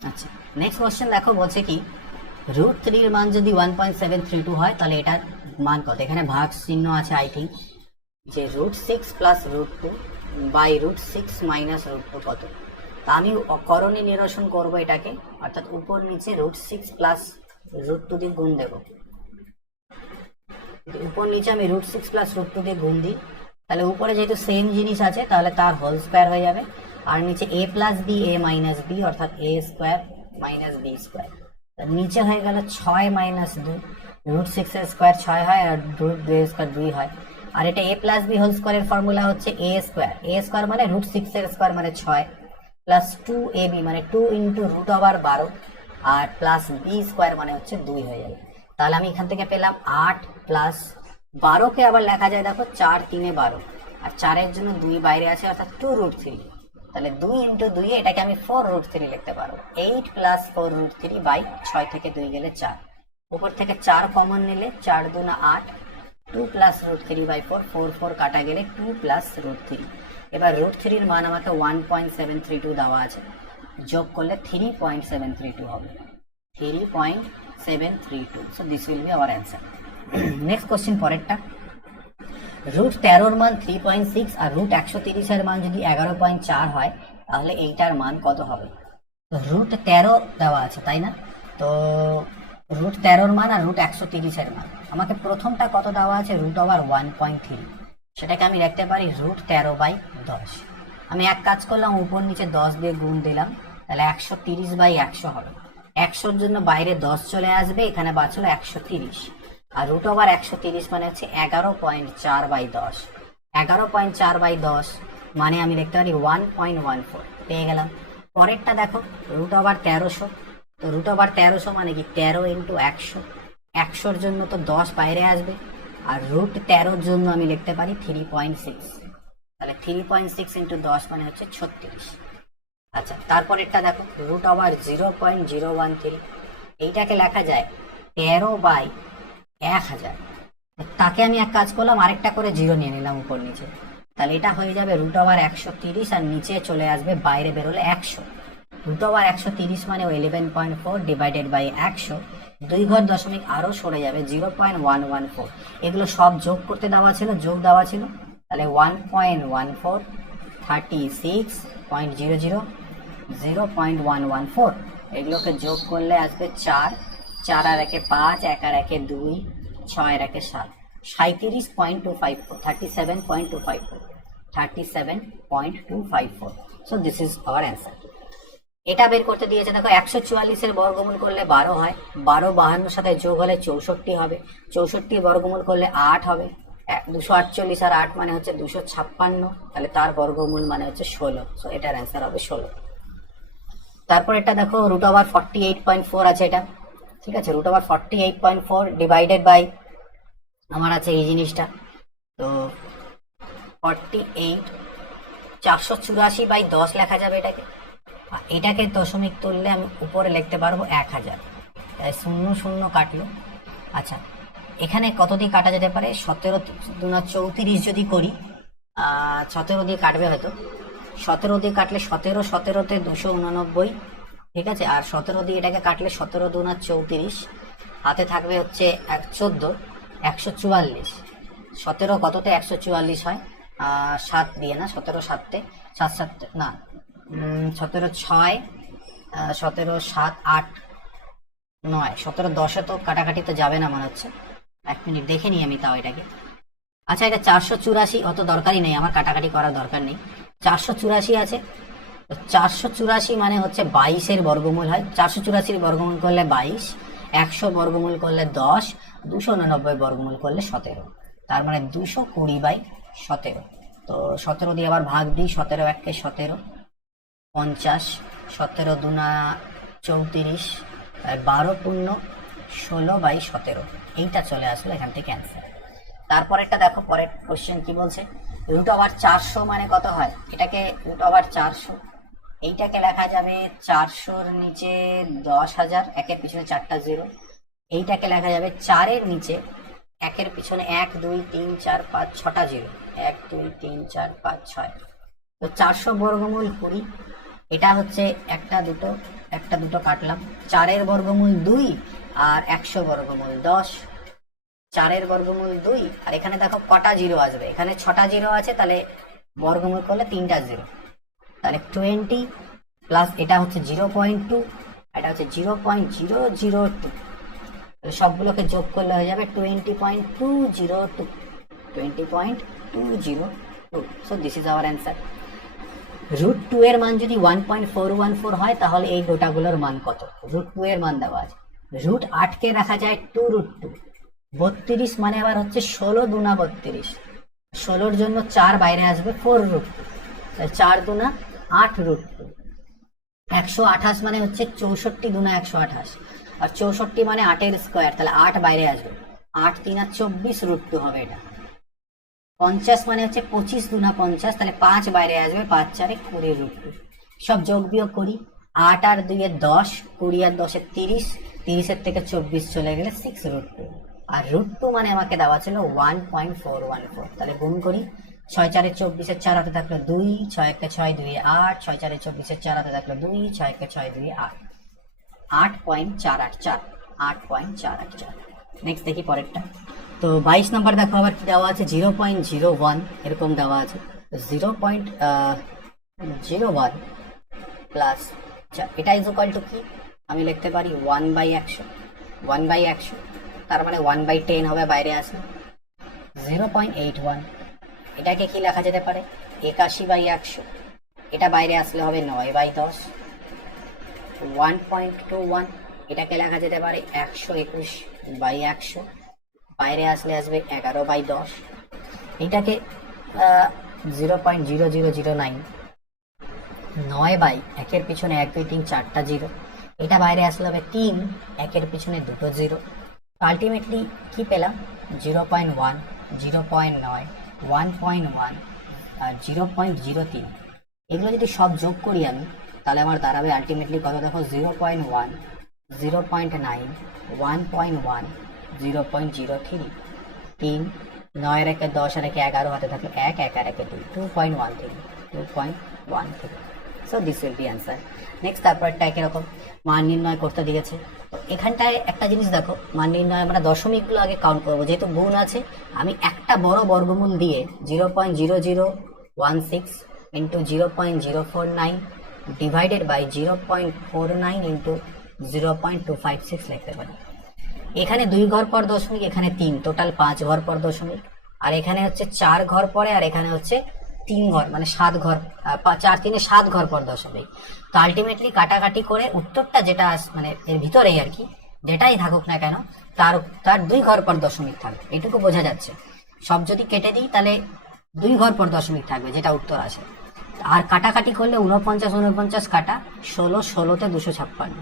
আচ্ছা নেক্সট কোশ্চেন দেখো, বলছে কি √3 এর মান যদি 1.732 হয় তাহলে এটার মান কত? এখানে ভাগ চিহ্ন আছে, আই থিঙ্ক যে √6 প্লাস √2 বাই √6 মাইনাস √2 কত? তা আমি করণে নিরসন করব এটাকে, অর্থাৎ উপর নিচে √6 প্লাস √2 দিয়ে গুণ দেব। উপর নিচে আমি √6 প্লাস √2 দিয়ে গুণ দিই, তাহলে উপরে যেহেতু সেম জিনিস আছে তাহলে তার হোল স্কোয়ার হয়ে যাবে, আর নিচে a plus B a minus B, অর্থাৎ a square minus B square. নিচে হয়ে গেল 6 মাইনাস 2, √6 এর স্কোয়ার 6 হয় আর √2 এর স্কোয়ার 2 হয়। আর এটা a প্লাস বি হোল স্কোয়ারের ফর্মুলা হচ্ছে a স্কোয়ার মানে √6 এর স্কোয়ার মানে 6 প্লাস 2ab মানে 2 ইন্টু √12 আর প্লাস বি স্কোয়ার মানে হচ্ছে 2 হয়ে যাবে। তাহলে আমি এখান থেকে পেলাম 8 প্লাস 12কে আবার লেখা যায় দেখো 4 3 12, আর 4 এর জন্য 2 বাইরে আছে, অর্থাৎ 2√3। তাহলে 2 ইন্টু 2 এটাকে আমি 4√3 লিখতে পারবো। 8 প্লাস 4√3 বাই 6 থেকে 2 গেলে 4, উপর থেকে 4 কমন নিলে 4 2 না 8, 2 প্লাস √3 বাই 4, 4 4 কাটা গেলে 2 প্লাস √3। এবার √3 এর মান আমাকে 1.732 দেওয়া আছে, যোগ করলে 3.732 হবে, 3.732। So this will B hour answer. Next question পরেরটা, √13 এর মান 3.6 আর √130 এর মান যদি 11.4 হয় তাহলে এইটার মান কত হবে? তো √13 দেওয়া আছে তাই না, তো √13 এর মান আর √130 এর মান, আমাকে প্রথমটা কত দেওয়া আছে? √1.3, সেটাকে আমি লিখতে পারি √13/10। আমি এক কাজ করলাম, উপর নিচে 10 দিয়ে গুণ দিলাম, তাহলে 130/100 হবে। 100-র জন্য বাইরে 10 চলে আসবে, এখানে বাঁচলো 130, আর √130 মানে হচ্ছে 11.4/10। 11.4/10 মানে আমি লিখতে পারি 1.14, পেয়ে গেলাম। পরেরটা দেখো √1300, তো √1300 মানে কি 13 ইন্টু 100, 100-র জন্য তো 10 বাইরে আসবে, আর √13-র জন্য আমি লিখতে পারি 3.6, তাহলে 3.6 ইন্টু 10 মানে হচ্ছে 36। আচ্ছা তারপরেরটা দেখো √0.013, এইটাকে লেখা যায় 13/1000, তাকে আমি এক কাজ করলাম, আরেকটা করে 0 নিয়ে নিলাম উপর নিচে, তাহলে এটা হয়ে যাবে √130, আর নিচে চলে আসবে বাইরে বেরোলে 100। √130 মানে 11.4 ডিভাইডেড বাই 100, 2 ঘর দশমিক আরো সরে যাবে 0.114। এগুলো সব যোগ করতে দেওয়া ছিল, যোগ দেওয়া ছিল, তাহলে 1.14 36.00 0.114, এগুলোকে যোগ করলে আসবে 4, 4 আর 1 5, 1 আর 1 2, 6 আর 1 7, 37.254, 37.254, 37.254। So this is our answer. এটা বের করতে দিয়েছে দেখো, 144 এর বর্গমূল করলে 12 হয়, 12 52 সাথে যোগ হলে 64 হবে, 64 বর্গমূল করলে 8 হবে, 248 আর 8 মানে হচ্ছে 256, তাহলে তার বর্গমূল মানে হচ্ছে 16। সো এটার অ্যান্সার হবে 16। তারপর এটা দেখো √48.4 আছে এটা, ঠিক আছে, √48.4 ডিভাইডেড বাই আমার আছে এই জিনিসটা, তো 48 484/10 লেখা যাবে এটাকে, এটাকে দশমিক তুললে আমি উপরে লিখতে পারবো 1000, তাই 0 0 কাটলো। আচ্ছা এখানে কত দিয়ে কাটা যেতে পারে? 17 2 34 যদি করি, 17 দিয়ে কাটবে হয়তো, 17 দিয়ে কাটলে 17 17তে 289, ঠিক আছে, আর 17 দিয়ে এটাকে কাটলে 17 2 34, হাতে থাকবে হচ্ছে 14 144, 17 কততে 144 হয়? 7 দিয়ে না, 17 7-তে 7 7 না, 17 6, 17 7 8 9, 17 10-এ তো কাটাকাটি তো যাবে না মনে হচ্ছে, 1 মিনিট দেখে নিই আমি তাও এটাকে। আচ্ছা এটা 484, অত দরকারই নেই আমার, কাটাকাটি করার দরকার নেই, 484 আছে, 484 মানে হচ্ছে 22-এর বর্গমূল হয়, 484 বর্গমূল করলে 22, 100 বর্গমূল করলে 10, 289 বর্গমূল করলে 17, তার মানে 220/17। তো 17 দিয়ে আবার ভাগ দিই, 17 1 17, 50, 17 দুনা 34, 12 পূর্ণ 16/17, এইটা চলে আসলো এখান থেকে অ্যান্সার। তারপরেরটা দেখো, পরের কোশ্চেন কি বলছে, রুট ওভার 400 মানে কত হয়, এটাকে রুট ওভার 400, এইটাকে লেখা যাবে 400-র নিচে 10,000, একের পিছনে 4টা জিরো। এইটাকে লেখা যাবে 4-এর নিচে একের পিছনে 1 2 3 4 5 6টা জিরো, 1 2 3 4 5 6। তো 400 বর্গমূল 20, এটা হচ্ছে একটা দুটো কাটলাম, 4-এর বর্গমূল 2 আর 100 বর্গমূল 10, 4-এর বর্গমূল 2, আর এখানে দেখো কটা জিরো আসবে, এখানে 6টা জিরো আছে, তাহলে বর্গমূল করলে 3টা জিরো, তাহলে 20 প্লাস এটা হচ্ছে 0.2, এটা হচ্ছে 0.002, সবগুলোকে যোগ করলে হয়ে যাবে 20.202, 20.202। So this is our answer. Root 2 এর মান যদি 1.414 হয় তাহলে এই গোটাগুলোর মান কত, রুট 2 এর মান দেওয়া আছে। রুট 8কে রাখা যায় 2√2, 32 মানে আবার হচ্ছে 16 দুনা 32, 16-র জন্য 4 বাইরে আসবে 4√2, 4 দুনা 8√2, 128 মানে হচ্ছে 64 দুনা 128, আর 64 মানে 8-এর স্কোয়ার, তাহলে 8 বাইরে আসবে, 8 3 আর 24√2 হবে এটা। 50 মানে হচ্ছে 25 দুনা 50, তাহলে 5 বাইরে আসবে, 5 4 20√2। সব যোগ বিয়োগ করি, 8 আর 2 এর 10, 20 আর 10 এর 30, 30-এর থেকে 24 চলে গেলে 6√2, আর √2 মানে আমাকে দেওয়া ছিল 1.414, তাহলে গুণ করি, 6 4 24-এর 4 হাতে থাকলো 2, 6 1 6 2 8, 6 4 24-এর 4 হাতে থাকলো 2, 6 1 6 2 8, 8.484, 8.484। নেক্সট দেখি পরেরটা। তো 22 নাম্বার দেখো আবার কি দেওয়া আছে, 0.01 এরকম দেওয়া আছে, 0.01 প্লাস, এটা ইজ ইকুয়াল টু কি, আমি লিখতে পারি 1/100, 1/100, তার মানে 1/10 হবে বাইরে আসে। 0.81, এটাকে কি লেখা যেতে পারে, 81/100, এটা বাইরে আসলে হবে 9/10। 1.21, এটাকে লেখা যেতে পারে 121/100, বাইরে আসলে আসবে 11/10। এটাকে 0.0009, 9 একের পিছনে 1 2 3 4টা জিরো, এটা বাইরে আসলে হবে 3, একের পিছনে 2টো জিরো। আলটিমেটলি কি পেলাম, 0.1, 0.9, 1.1 আর 0.03। এগুলো যদি সব যোগ করি আমি, তাহলে আমার দাঁড়াবে আলটিমেটলি কত দেখো, 0.1, 0.9, 1.1, 0.03, 3, 9 আর 1 10 আর 1 11 হাতে থাকলো 1, 1 আর 1 2, 2.13, 2.13। So this will be answer. Next তারপরটা একরকম মান নির্ণয় করতে দিয়েছে। তো এখানটায় একটা জিনিস দেখো, মান নির্ণয় আমরা দশমিকগুলো আগে কাউন্ট করবো, যেহেতু গুণ আছে আমি একটা বড় বর্গমূল দিয়ে 0.0016 ইন্টু 0.049 ডিভাইডেড বাই 0.49 ইন্টু 0.256 লিখতে পারি। এখানে 2 ঘর পর দশমিক, এখানে 3, টোটাল 5 ঘর পর দশমিক, আর এখানে হচ্ছে 4 ঘর পরে, আর এখানে হচ্ছে 3 ঘর, মানে 7 ঘর, 4 3 7 ঘর পর দশমিক। তো আলটিমেটলি কাটাকাটি করে উত্তরটা যেটা মানে এর ভিতরেই আর কি, যেটাই থাকুক না কেন, তার 2 ঘর পর দশমিক থাকবে, এটুকু বোঝা যাচ্ছে। সব যদি কেটে দিই তাহলে 2 ঘর পর দশমিক থাকবে, যেটা উত্তর আসে। আর কাটাকাটি করলে 49 49 কাটা 16, 16তে 256।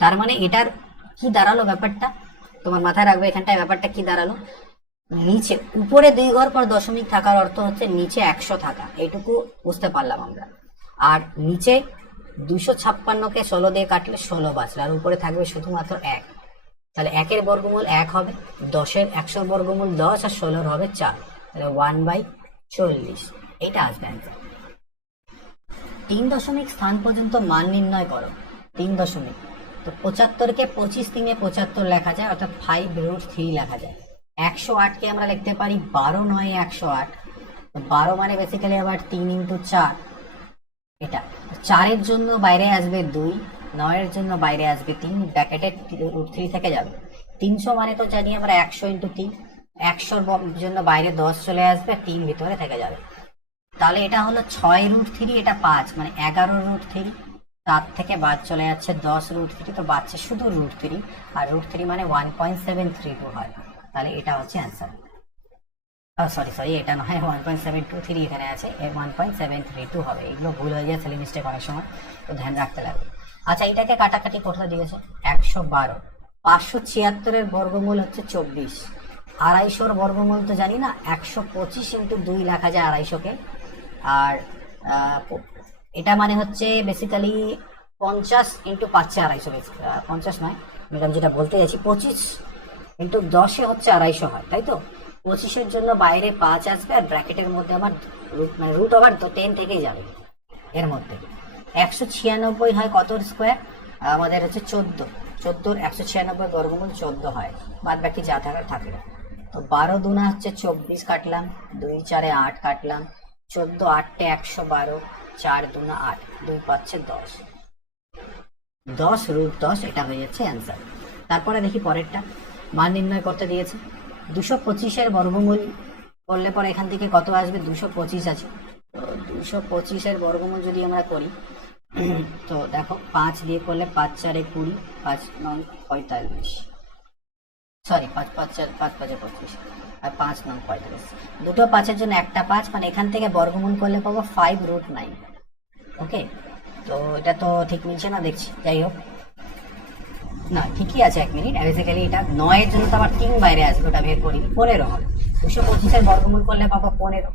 তার মানে এটার কি দাঁড়ালো ব্যাপারটা, তোমার মাথায় রাখবে এখানটায় ব্যাপারটা কি দাঁড়ালো, নিচে উপরে 2 ঘর পর দশমিক থাকার অর্থ হচ্ছে নিচে 100 থাকা, এইটুকু বুঝতে পারলাম আমরা। আর নিচে 256কে 16 দিয়ে কাটলে 16 বাঁচলো, আর উপরে থাকবে শুধুমাত্র 1, তাহলে 1-এর বর্গমূল 1 হবে, 10-এর 100 বর্গমূল 10, আর 16-র হবে 4, তাহলে 1/40, এইটা আসবে অ্যান্সার। 3 দশমিক স্থান পর্যন্ত মান নির্ণয় করো, 3 দশমিক। তো 75কে 25 3 এ 75 লেখা যায়, অর্থাৎ 5√3 লেখা যায়। 108কে আমরা লিখতে পারি 12 9 108, 12 মানে বেসিক্যালি আবার 3 ইন্টু 4, এটা 4-এর জন্য বাইরে আসবে 2, 9-এর জন্য বাইরে আসবে 3, ব্র্যাকেটে √3 থেকে যাবে। 300 মানে তো জানি আমরা 100 ইন্টু 3, 100-র জন্য বাইরে 10 চলে আসবে, 3 ভিতরে থেকে যাবে। তাহলে এটা হলো 6√3, এটা 5 মানে 11√3, তার থেকে বাদ চলে যাচ্ছে 10√3, তো বাচ্চা শুধু √3, আর √3 মানে 1.732 হয়, তাহলে এটা হচ্ছে অ্যান্সার। সরি সরি, এটা নয়, 1.723 এখানে আছে, 1.732 হবে। এগুলো ভুল হয়ে যায়, স্পেলিং মিস্টেক অনেক সময়, তো ধ্যান রাখতে লাগবে। আচ্ছা, এটাকে কাটাকাটি করতে দিয়েছে 112, 576 বর্গমূল হচ্ছে 24, 250 বর্গমূল তো জানি না, 125 ইন্টু 2 লেখা যায় 250-কে। আর এটা মানে হচ্ছে বেসিক্যালি 50 ইন্টু 5 250, 50 নয় ম্যাডাম, যেটা বলতে চাইছি 25 ইন্টু 10 হচ্ছে 250 হয়, তাই তো? 25-এর জন্য বাইরে 5 আসবে, আর ব্র্যাকেটের মধ্যে আমার রুট ওভার তো 10 থেকেই যাবে এর মধ্যে। 196 হয় কত স্কোয়ার? আমাদের হচ্ছে 14, 196 বর্গমূল 14 হয়, বাদ বাকি যা থাকার থাকলো। তো 12 দুনা হচ্ছে 24 কাটলাম, 2 4 8 কাটলাম, 14 8 112, 4 দুনা 8, 2 পাচ্ছে 10, 10 রুট 10, এটা হয়ে যাচ্ছে অ্যান্সার। তারপরে দেখি পরেরটা, মান নির্ণয় করতে দিয়েছে 225-এর বর্গমূল করলে পরে এখান থেকে কত আসবে? 225 আছে, তো 225-এর বর্গমূল যদি আমরা করি, তো দেখো 5 দিয়ে করলে 5 4 20, 5 9 45, সরি 5 5 4 5 5 25, আর 5 9 45, দুটো 5-এর জন্য একটা 5, মানে এখান থেকে বর্গমূল করলে পাবো 5 রুট 9। ওকে, তো এটা তো ঠিক মিলছে না দেখছি, যাই হোক, না ঠিকই আছে। 1 মিনিট, বেসিক্যালি এটা 9-এর জন্য তো আবার 3 বাইরে আসবে, ওটা বের করি, 15 হবে। 225-এর বর্গমূল করলে পাবো 15,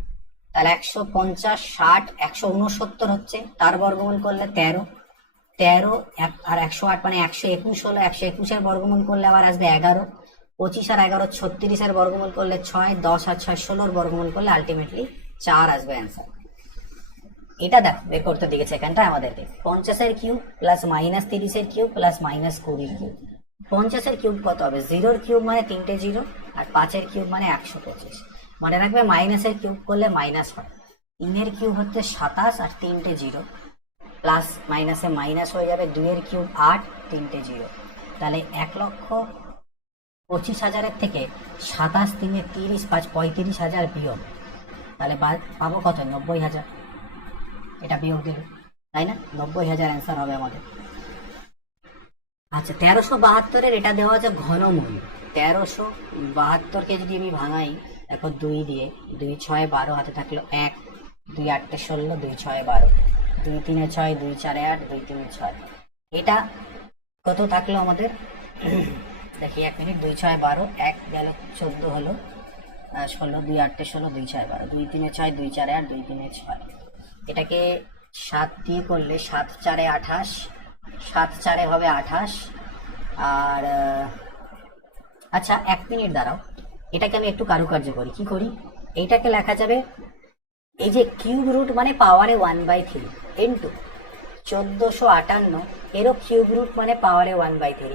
তাহলে 150 60 169 হচ্ছে, তার বর্গমূল করলে 13, 13 আর 108 মানে 121 হলো, 121-এর বর্গমূল করলে আবার আসবে 11, 25 আর 11 36-এর বর্গমূল করলে 6, 10 আর 6 16-এর বর্গমূল করলে আলটিমেটলি 4 আসবে অ্যান্সার। এটা দেখো বের করতে দিয়েছে এখানটা আমাদেরকে, 50-এর কিউব প্লাস -30-এর কিউব প্লাস -20-এর কিউব। 50-এর কিউব কত হবে? 0-এর কিউব মানে 3টে 0, আর 5-এর কিউব মানে 125। মনে রাখবে মাইনাসের কিউব করলে মাইনাস হয়। 3-এর কিউব হচ্ছে 27 আর 3টে 0, প্লাস মাইনাসে মাইনাস হয়ে যাবে, 2-এর কিউব 8, 3টে 0, তাহলে 1,25,000-এর থেকে 27 3 30 5 35,000 বিয়োগ, তাহলে পাবো কত? 90,000। এটা বিয়োগ দিল, তাই না? 90,000 অ্যান্সার হবে আমাদের। আচ্ছা, 1372-এর এটা দেওয়া আছে ঘনমূল। 1372-কে যদি আমি ভাঙাই, দেখো 2 দিয়ে, 2 6 12, হাতে থাকলো 1, 2 8 16, 2 6 12, 2 3 6, 2 4 8, 2 3 6, এটা কত থাকলো আমাদের? দেখি 1 মিনিট, 2 6 12, 1 গেল 14 হলো, 16, 2 8 16, 2 6 12, 2 3 6, 2 4 8, 2 3 6, এটাকে 7 দিয়ে করলে 7 4 28, 7 4 হবে 28। আর আচ্ছা 1 মিনিট দাঁড়াও, এটাকে আমি একটু কারুকার্য করি। কি করি? এইটাকে লেখা যাবে, এই যে কিউব রুট মানে পাওয়ারে 1/3 ইন্টু 1458, এরও কিউব রুট মানে পাওয়ারে 1/3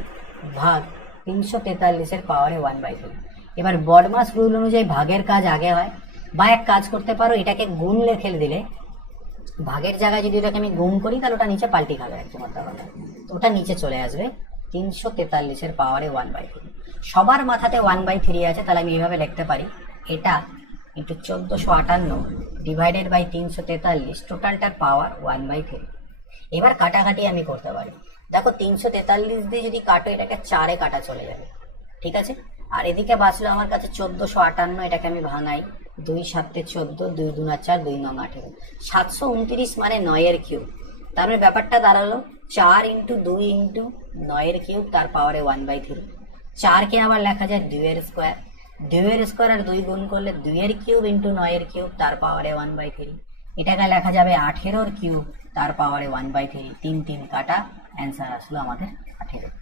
ভাগ 343-এর পাওয়ারে 1/3। এবার বডমাস রুল অনুযায়ী ভাগের কাজ আগে হয়, বা এক কাজ করতে পারো, এটাকে গুণ লেখে দিলে, ভাগের জায়গায় যদি ওটাকে আমি গুণ করি তাহলে ওটা নিচে পাল্টি খাবে একদম, তো ওটা নিচে চলে আসবে 343-এর পাওয়ারে 1/3। সবার মাথাতে 1/3 আছে, তাহলে আমি এইভাবে লিখতে পারি, এটা ইন্টু 1458 ডিভাইডেড বাই 343, টোটালটার পাওয়ার 1/3। এবার কাটাকাটি আমি করতে পারি, দেখো 343 দিয়ে যদি কাটো, এটাকে 4-এ কাটা চলে যাবে, ঠিক আছে? আর এদিকে বাঁচলো আমার কাছে 1458, এটাকে আমি ভাঙাই, 2 7 14, 2 2 4, 2 9 18, 729 মানে 9-এর কিউব। তার মানে ব্যাপারটা দাঁড়ালো 4 ইন্টু 2 ইন্টু 9-এর কিউব, তার পাওয়ারে 1/3। 4-কে আবার লেখা যায় 2-এর স্কোয়ার, 2-এর স্কোয়ার আর 2 গুণ করলে 2-এর কিউব ইন্টু 9-এর কিউব, তার পাওয়ারে 1/3। এটাকে লেখা যাবে 18-এর কিউব, তার পাওয়ারে 1/3। 3 3 কাটা, অ্যান্সার আসলো আমাদের 18।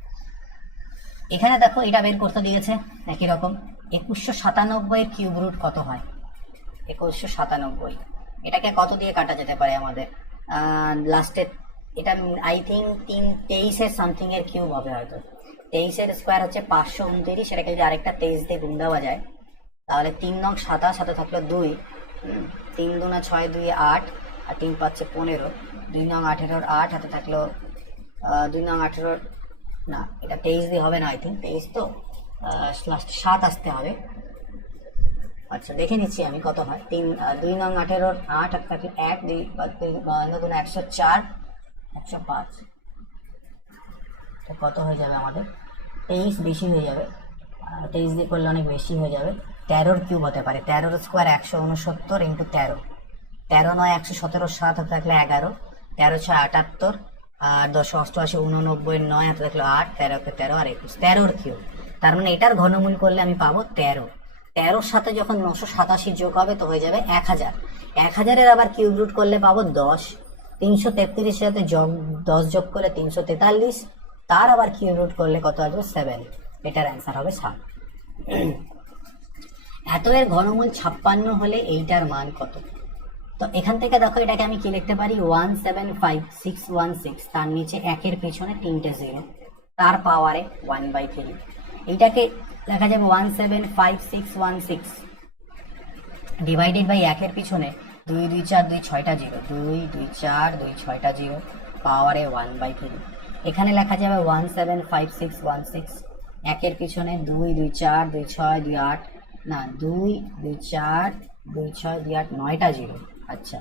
এখানে দেখো এটা বের করতে দিয়েছে একই রকম, 2197-এর কিউব রুট কত হয়? 2197, এটাকে কত দিয়ে কাটা যেতে পারে আমাদের? লাস্টে এটা আই থিঙ্ক 23-এর সামথিং এর কিউব হবে হয়তো। 23-এর স্কোয়ার হচ্ছে 529, এটাকে যদি আরেকটা 23 দিয়ে গুণ দেওয়া যায়, তাহলে 3 নং 27, সাথে থাকলো 2, 3 2 6 2 8, আর 3 পাচ্ছে 15, 2 নং 18, 8 হাতে থাকলো 2 নং 18, না এটা 23 দিয়ে হবে না, আই থিঙ্ক 23 তো লাস্ট 7 আসতে হবে। আচ্ছা দেখে নিচ্ছি আমি কত হয়। 2 নং 18, 8 হাতে থাকলে 1 2 নতুন 104, 105, তো কত হয়ে যাবে আমাদের? 23 বেশি হয়ে যাবে, 23 দিয়ে করলে অনেক বেশি হয়ে যাবে, 13-র কিউব হতে পারে। 13-র স্কোয়ার 169 ইন্টু 13, 13 9 117, 7 হাতে থাকলে 11, 13 6 78, আর 10 88 89, 9 হাতে থাকলে 8, 13 কে 13 আর 21, 13-র কিউব। তার মানে এটার ঘনমূল করলে আমি পাবো 13। 13-র সাথে যখন 987 যোগ হবে তো হয়ে যাবে 1000। 1000-এর আবার কিউব রুট করলে পাবো 10। 333-এর সাথে 10 যোগ করলে 343, তার আবার কিউব রুট করলে কত আসবে 7। এটার অ্যান্সার হবে 7। এত এর ঘনমূল 56 হলে এইটার মান কত? তো এখান থেকে দেখো এটাকে আমি কি লিখতে পারি, 175616, তার নিচে একের পেছনে 3টে 0, তার পাওয়ারে 1/3। এইটাকে লেখা যাবে 175616 ডিভাইডেড বাই একের পিছনে 2 2 4 2 6টা 0, 2 2 4 2 6টা 0, পাওয়ারে 1/3। এখানে লেখা যাবে 175616 একের পিছনে 2 2 4 2 6 2 8, না 2 2 4 2 6 2 8, 9টা 0। আচ্ছা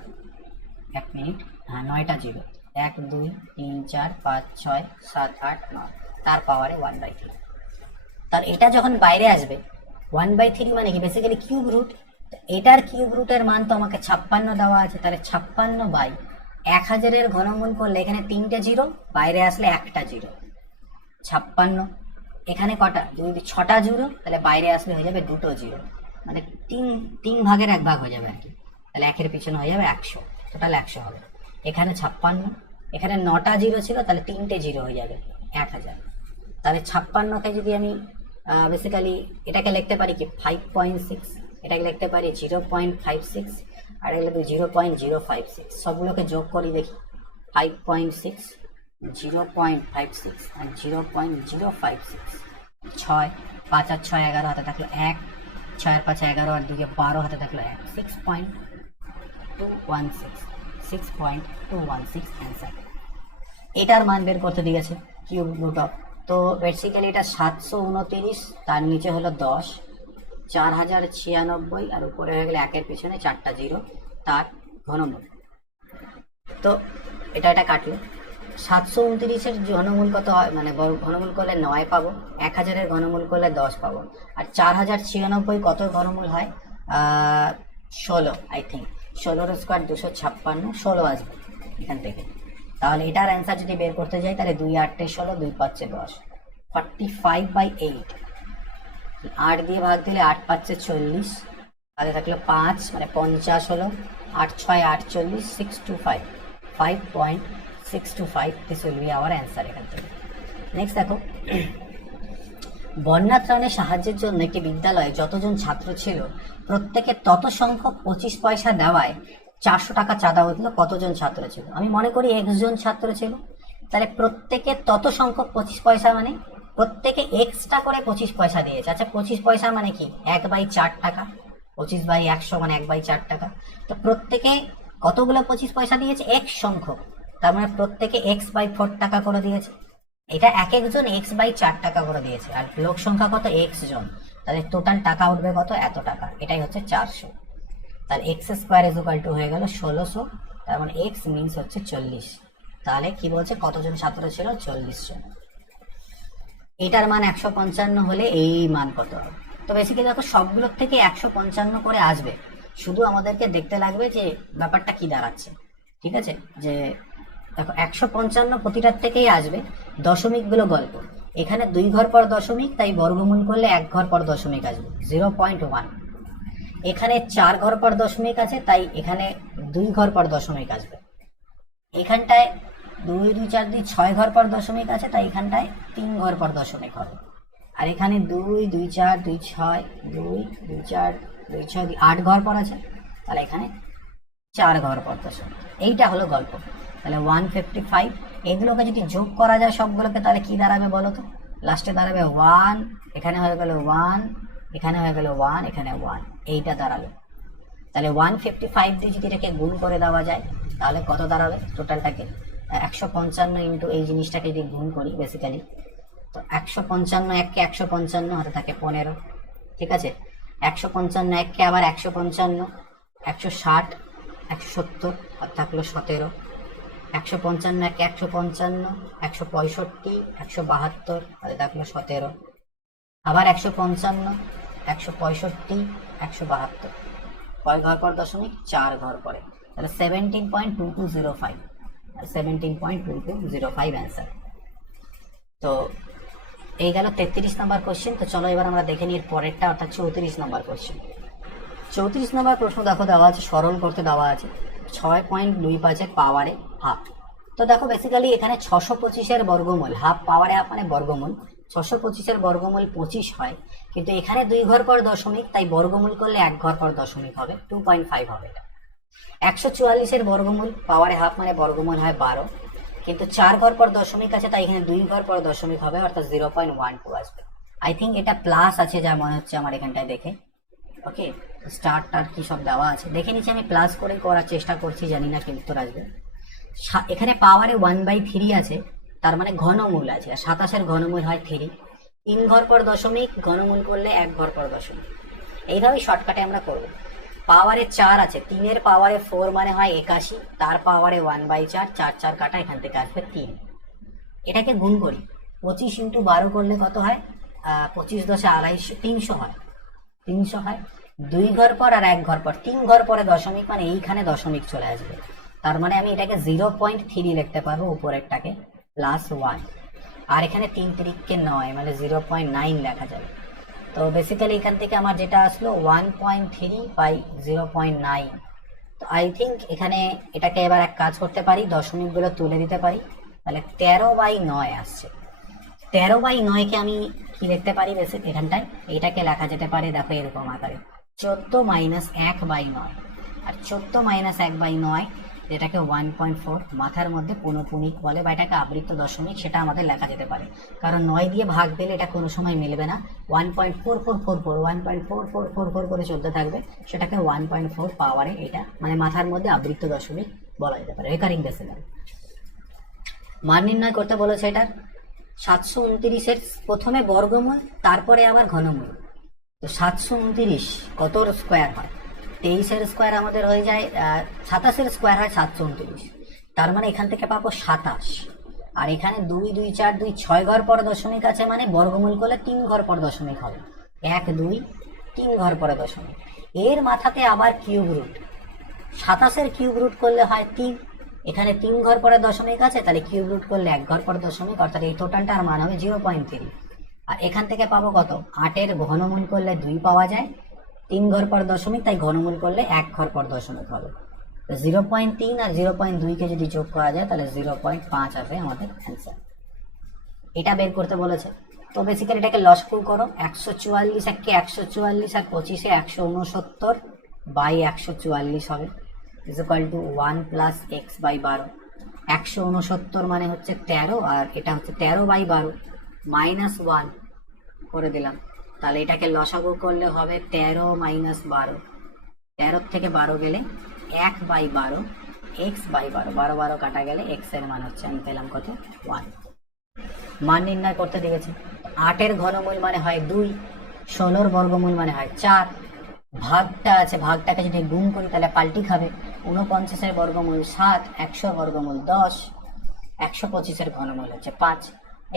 এক মিনিট, হ্যাঁ 9টা 0, 1 2 3 4 5 6 7 8 9, তার পাওয়ারে 1/3। তার এটা যখন বাইরে আসবে 1/3 মানে কি, বেসিক্যালি কিউব রুট। এটার কিউব রুটের মান তো আমাকে 56 দেওয়া আছে, তাহলে 56/1000-এর ঘনমূল করলে এখানে 3টে 0, বাইরে আসলে একটা 0, 56। এখানে কটা, যদি 6টা 0, তাহলে বাইরে আসলে হয়ে যাবে 2টো 0, মানে 3 ভাগের 1 ভাগ হয়ে যাবে আর কি। তাহলে একের পিছনে হয়ে যাবে 100, টোটাল 100 হবে। এখানে 56, এখানে 9টা 0 ছিল, তাহলে 3টে 0 হয়ে যাবে 1000। তাহলে 56কে যদি আমি বেসিক্যালি এটাকে লিখতে পারি কি 5.6, এটাকে লিখতে পারি 0.56, আর এগুলো 0.056। সবগুলোকে যোগ করি দেখি, 5.6, 0.56 আর 0.056, 6 5 আর 6 11 হাতে থাকলো 1, 6 আর 5 11 আর 2 12 হাতে থাকলো 1, 6.216 অ্যান্সার। এটার মান বের করতে দিয়েছে কিউব রুট অফ। তো বেসিক্যালি এটা 729, তার নিচে হলো 10, 4096, আর উপরে হয়ে গেলে একের পিছনে 4টা 0, তার ঘনমূল। তো এটা কাটলো। 729-এর ঘনমূল কত হয়, মানে ঘনমূল করলে 9 পাবো, 1000-এর ঘনমূল করলে 10 পাবো, আর 4096 কত ঘনমূল হয়, 16 আই থিঙ্ক। 16-র স্কোয়ার 256, 16 আসবে এখান থেকে। তাহলে এটার অ্যান্সার যদি বের করতে যাই তাহলে 2 8 16, 2 5 10, 45/8। 8 দিয়ে ভাগ দিলে 8 5 40, আগে থাকলো 5 মানে 50 হলো, 8 6 48, 625, 5.625। This will B hour answer এখান থেকে। নেক্সট দেখো, বন্যা ত্রাণে সাহায্যের জন্য একটি বিদ্যালয়ে যতজন ছাত্র ছিল প্রত্যেকে তত সংখ্যক 25 পয়সা দেওয়ায় 400 টাকা চাঁদা হয়েছিল। কতজন ছাত্র ছিল? আমি মনে করি x জন ছাত্র ছিল, তাহলে প্রত্যেকে তত সংখ্যক 25 পয়সা মানে প্রত্যেকে এক্সট্রা করে 25 পয়সা দিয়েছে। আচ্ছা 25 পয়সা মানে কি, 1/4 টাকা, 25/100 মানে 1/4 টাকা। তো প্রত্যেকে কতগুলো 25 পয়সা দিয়েছে, x সংখ্যক, তার মানে প্রত্যেকে x/4 টাকা করে দিয়েছে। এটা এক একজন x/4 টাকা করে দিয়েছে, আর লোক সংখ্যা কত, x জন, তাহলে টোটাল টাকা উঠবে কত, এত টাকা। এটাই হচ্ছে 400। তাহলে x² হয়ে গেল 1600, তার মানে x মিনস হচ্ছে 40। তাহলে কি বলছে, কতজন ছাত্র ছিল, 40 জন। এটার মান 155 হলে এই মান কত হবে? তো বেসিক্যালি দেখো সবগুলোর থেকে 155 করে আসবে, শুধু আমাদেরকে দেখতে লাগবে যে ব্যাপারটা কি দাঁড়াচ্ছে। ঠিক আছে, যে দেখো 155 প্রতিটার থেকেই আসবে, দশমিকগুলো গল্প। এখানে 2 ঘর পর দশমিক, তাই বর্গমূল করলে 1 ঘর পর দশমিক আসবে, 0.1। এখানে 4 ঘর পর দশমিক আছে, তাই এখানে 2 ঘর পর দশমিক আসবে। এখানটায় 2 2 4 2 6 ঘর পর দশমিক আছে, তাই এখানটায় 3 ঘর পর দশমিক হবে। আর এখানে 2 2 4 2 6 2 2 4 2 6 2 8 ঘর পর আছে, তাহলে এখানে 4 ঘর পর দশমিক। এইটা হলো গল্প। তাহলে 155। এগুলোকে যদি যোগ করা যায় সবগুলোকে, তাহলে কি দাঁড়াবে বলো তো? লাস্টে দাঁড়াবে 1, এখানে হয়ে গেল 1, এখানে হয়ে গেল 1, এখানে 1, এইটা দাঁড়ালো। তাহলে 155 দিয়ে যদি এটাকে গুণ করে দেওয়া যায় তাহলে কত দাঁড়াবে টোটালটাকে, 155 ইন্টু এই জিনিসটাকে যদি গুণ করি বেসিক্যালি, তো 155 1কে 155 হাতে থাকে 15। ঠিক আছে, 155 1কে আবার 155, 160 170 হাতে থাকলো 17, 155 1কে 155, 165 172 হাতে থাকলো 17, আবার 155 165, 172, কয় ঘর পর দশমিক? 4 ঘর পরে, তাহলে 17.2205, 17.2205 অ্যান্সার। তো এই গেল 33 নম্বর কোশ্চেন। তো চলো এবার আমরা দেখে নিই পরেরটা, অর্থাৎ 34 নম্বর কোশ্চেন। 34 নম্বর প্রশ্ন দেখো দেওয়া আছে, সরল করতে দেওয়া আছে 6.25 পাওয়ারে হাফ। তো দেখো বেসিক্যালি এখানে 625 বর্গমূল, হাফ পাওয়ারে হাফ মানে বর্গমূল, 625 বর্গমূল 25 হয়, কিন্তু এখানে 2 ঘর পর দশমিক, তাই বর্গমূল করলে 1 ঘর পর দশমিক হবে, 2.5 হবে এটা। 144 বর্গমূল পাওয়ারে হাফ মানে বর্গমূল হয় 12, কিন্তু 4 ঘর পর দশমিক আছে, তাই এখানে 2 ঘর পর দশমিক হবে, অর্থাৎ 0.12 আসবে। আই থিঙ্ক এটা প্লাস আছে যা মনে হচ্ছে আমার এখানটায় দেখে। ওকে, স্টারটার কি সব দেওয়া আছে দেখে নিচ্ছি, আমি প্লাস করে করার চেষ্টা করছি, জানি না কি উত্তর আসবে। এখানে পাওয়ারে 1/3 আছে, তার মানে ঘনমূল আছে, আর 27 ঘনমূল হয় 3, 3 ঘর পর দশমিক, ঘনমূল করলে 1 ঘর পর দশমিক। এইভাবেই শর্টকাটে আমরা করব। পাওয়ারে 4 আছে, 3 পাওয়ারে 4 মানে হয় 81, তার পাওয়ারে 1/4, 4 4 কাটা, এখান থেকে আসবে 3। এটাকে গুণ করি, 25 × 12 করলে কত হয়? 25 × 10 = 250, 300 হয়, 300 হয়। 2 ঘর পর আর 1 ঘর পর, 3 ঘর পরে দশমিক মানে এইখানে দশমিক চলে আসবে, তার মানে আমি এটাকে 0.3 লিখতে পারবো, উপরেরটাকে +1, আর এখানে 3 3 9 মানে 0.9 লেখা যাবে। তো বেসিক্যালি এখান থেকে আমার যেটা আসলো 1.3/0.9। তো আই থিঙ্ক এখানে এটাকে এবার এক কাজ করতে পারি, দশমিকগুলো তুলে দিতে পারি, তাহলে 13/9 আসছে। 13/9 আমি কি লিখতে পারি বেসিক এখানটায়? এটাকে লেখা যেতে পারে দেখো এরকম আকারে, 14 - 1/9, আর 14 - 1/9 যেটাকে 1.4 মাথার মধ্যে পুনঃপুনিক বলে, বা এটাকে আবৃত্ত দশমিক, সেটা আমাদের লেখা যেতে পারে, কারণ 9 দিয়ে ভাগ দিলে এটা কোনো সময় মিলবে না। 1.4444 1.4444 করে চলতে থাকবে, সেটাকে 1.4 পাওয়ারে এটা মানে মাথার মধ্যে আবৃত্ত দশমিক বলা যেতে পারে, রেকারিং ডেসিমাল। মান নির্ণয় করতে বলেছে এটার 729 প্রথমে বর্গমূল, তারপরে আবার ঘনমূল। তো 729 কতর স্কোয়ার হয়? 23 স্কোয়ার আমাদের হয়ে যায়, 27 স্কোয়ার হয় 729, তার মানে এখান থেকে পাবো 27, আর এখানে 2 2 4 2 6 ঘর পর দশমিক আছে, মানে বর্গমূল করলে 3 ঘর পর দশমিক হবে, 1 2 3 ঘর পরে দশমিক। এর মাথাতে আবার কিউব রুট, 27 কিউব রুট করলে হয় 3, এখানে 3 ঘর পরে দশমিক আছে, তাহলে কিউব রুট করলে 1 ঘর পর দশমিক, অর্থাৎ এই টোটালটার মান হবে 0.3। আর এখান থেকে পাবো কত? 8 ঘনমূল করলে 2 পাওয়া যায়, 3 ঘর পর দশমিক, তাই ঘনমূল করলে 1 ঘর পর দশমিক হবে। 0.3 আর 0.2 কে যদি যোগ করা যায় তাহলে 0.5 আসবে আমাদের অ্যান্সার। এটা বের করতে বলেছে। তো বেসিক্যালি এটাকে লসকু করো, 144 একে 144 আর 25 169/144 হবে, ইজ ইকুয়াল টু 1 + x/12। 169 মানে হচ্ছে 13, আর এটা হচ্ছে 13/12 -1 করে দিলাম, তাহলে এটাকে লসাগু করলে হবে 13 - 12, 13 থেকে 12 গেলে 1/12, x/12, 12 12 কাটা গেলে x এর মান হচ্ছে, আমি পেলাম কত? 1। মান নির্ণয় করতে দিয়েছে। 8 ঘনমূল মানে হয় 2, 16 বর্গমূল মানে হয় 4, ভাগটা আছে, ভাগটাকে যদি গুণ করি তাহলে পাল্টি খাবে, 49 বর্গমূল 7, 100 বর্গমূল 10, 125 ঘনমূল হচ্ছে 5,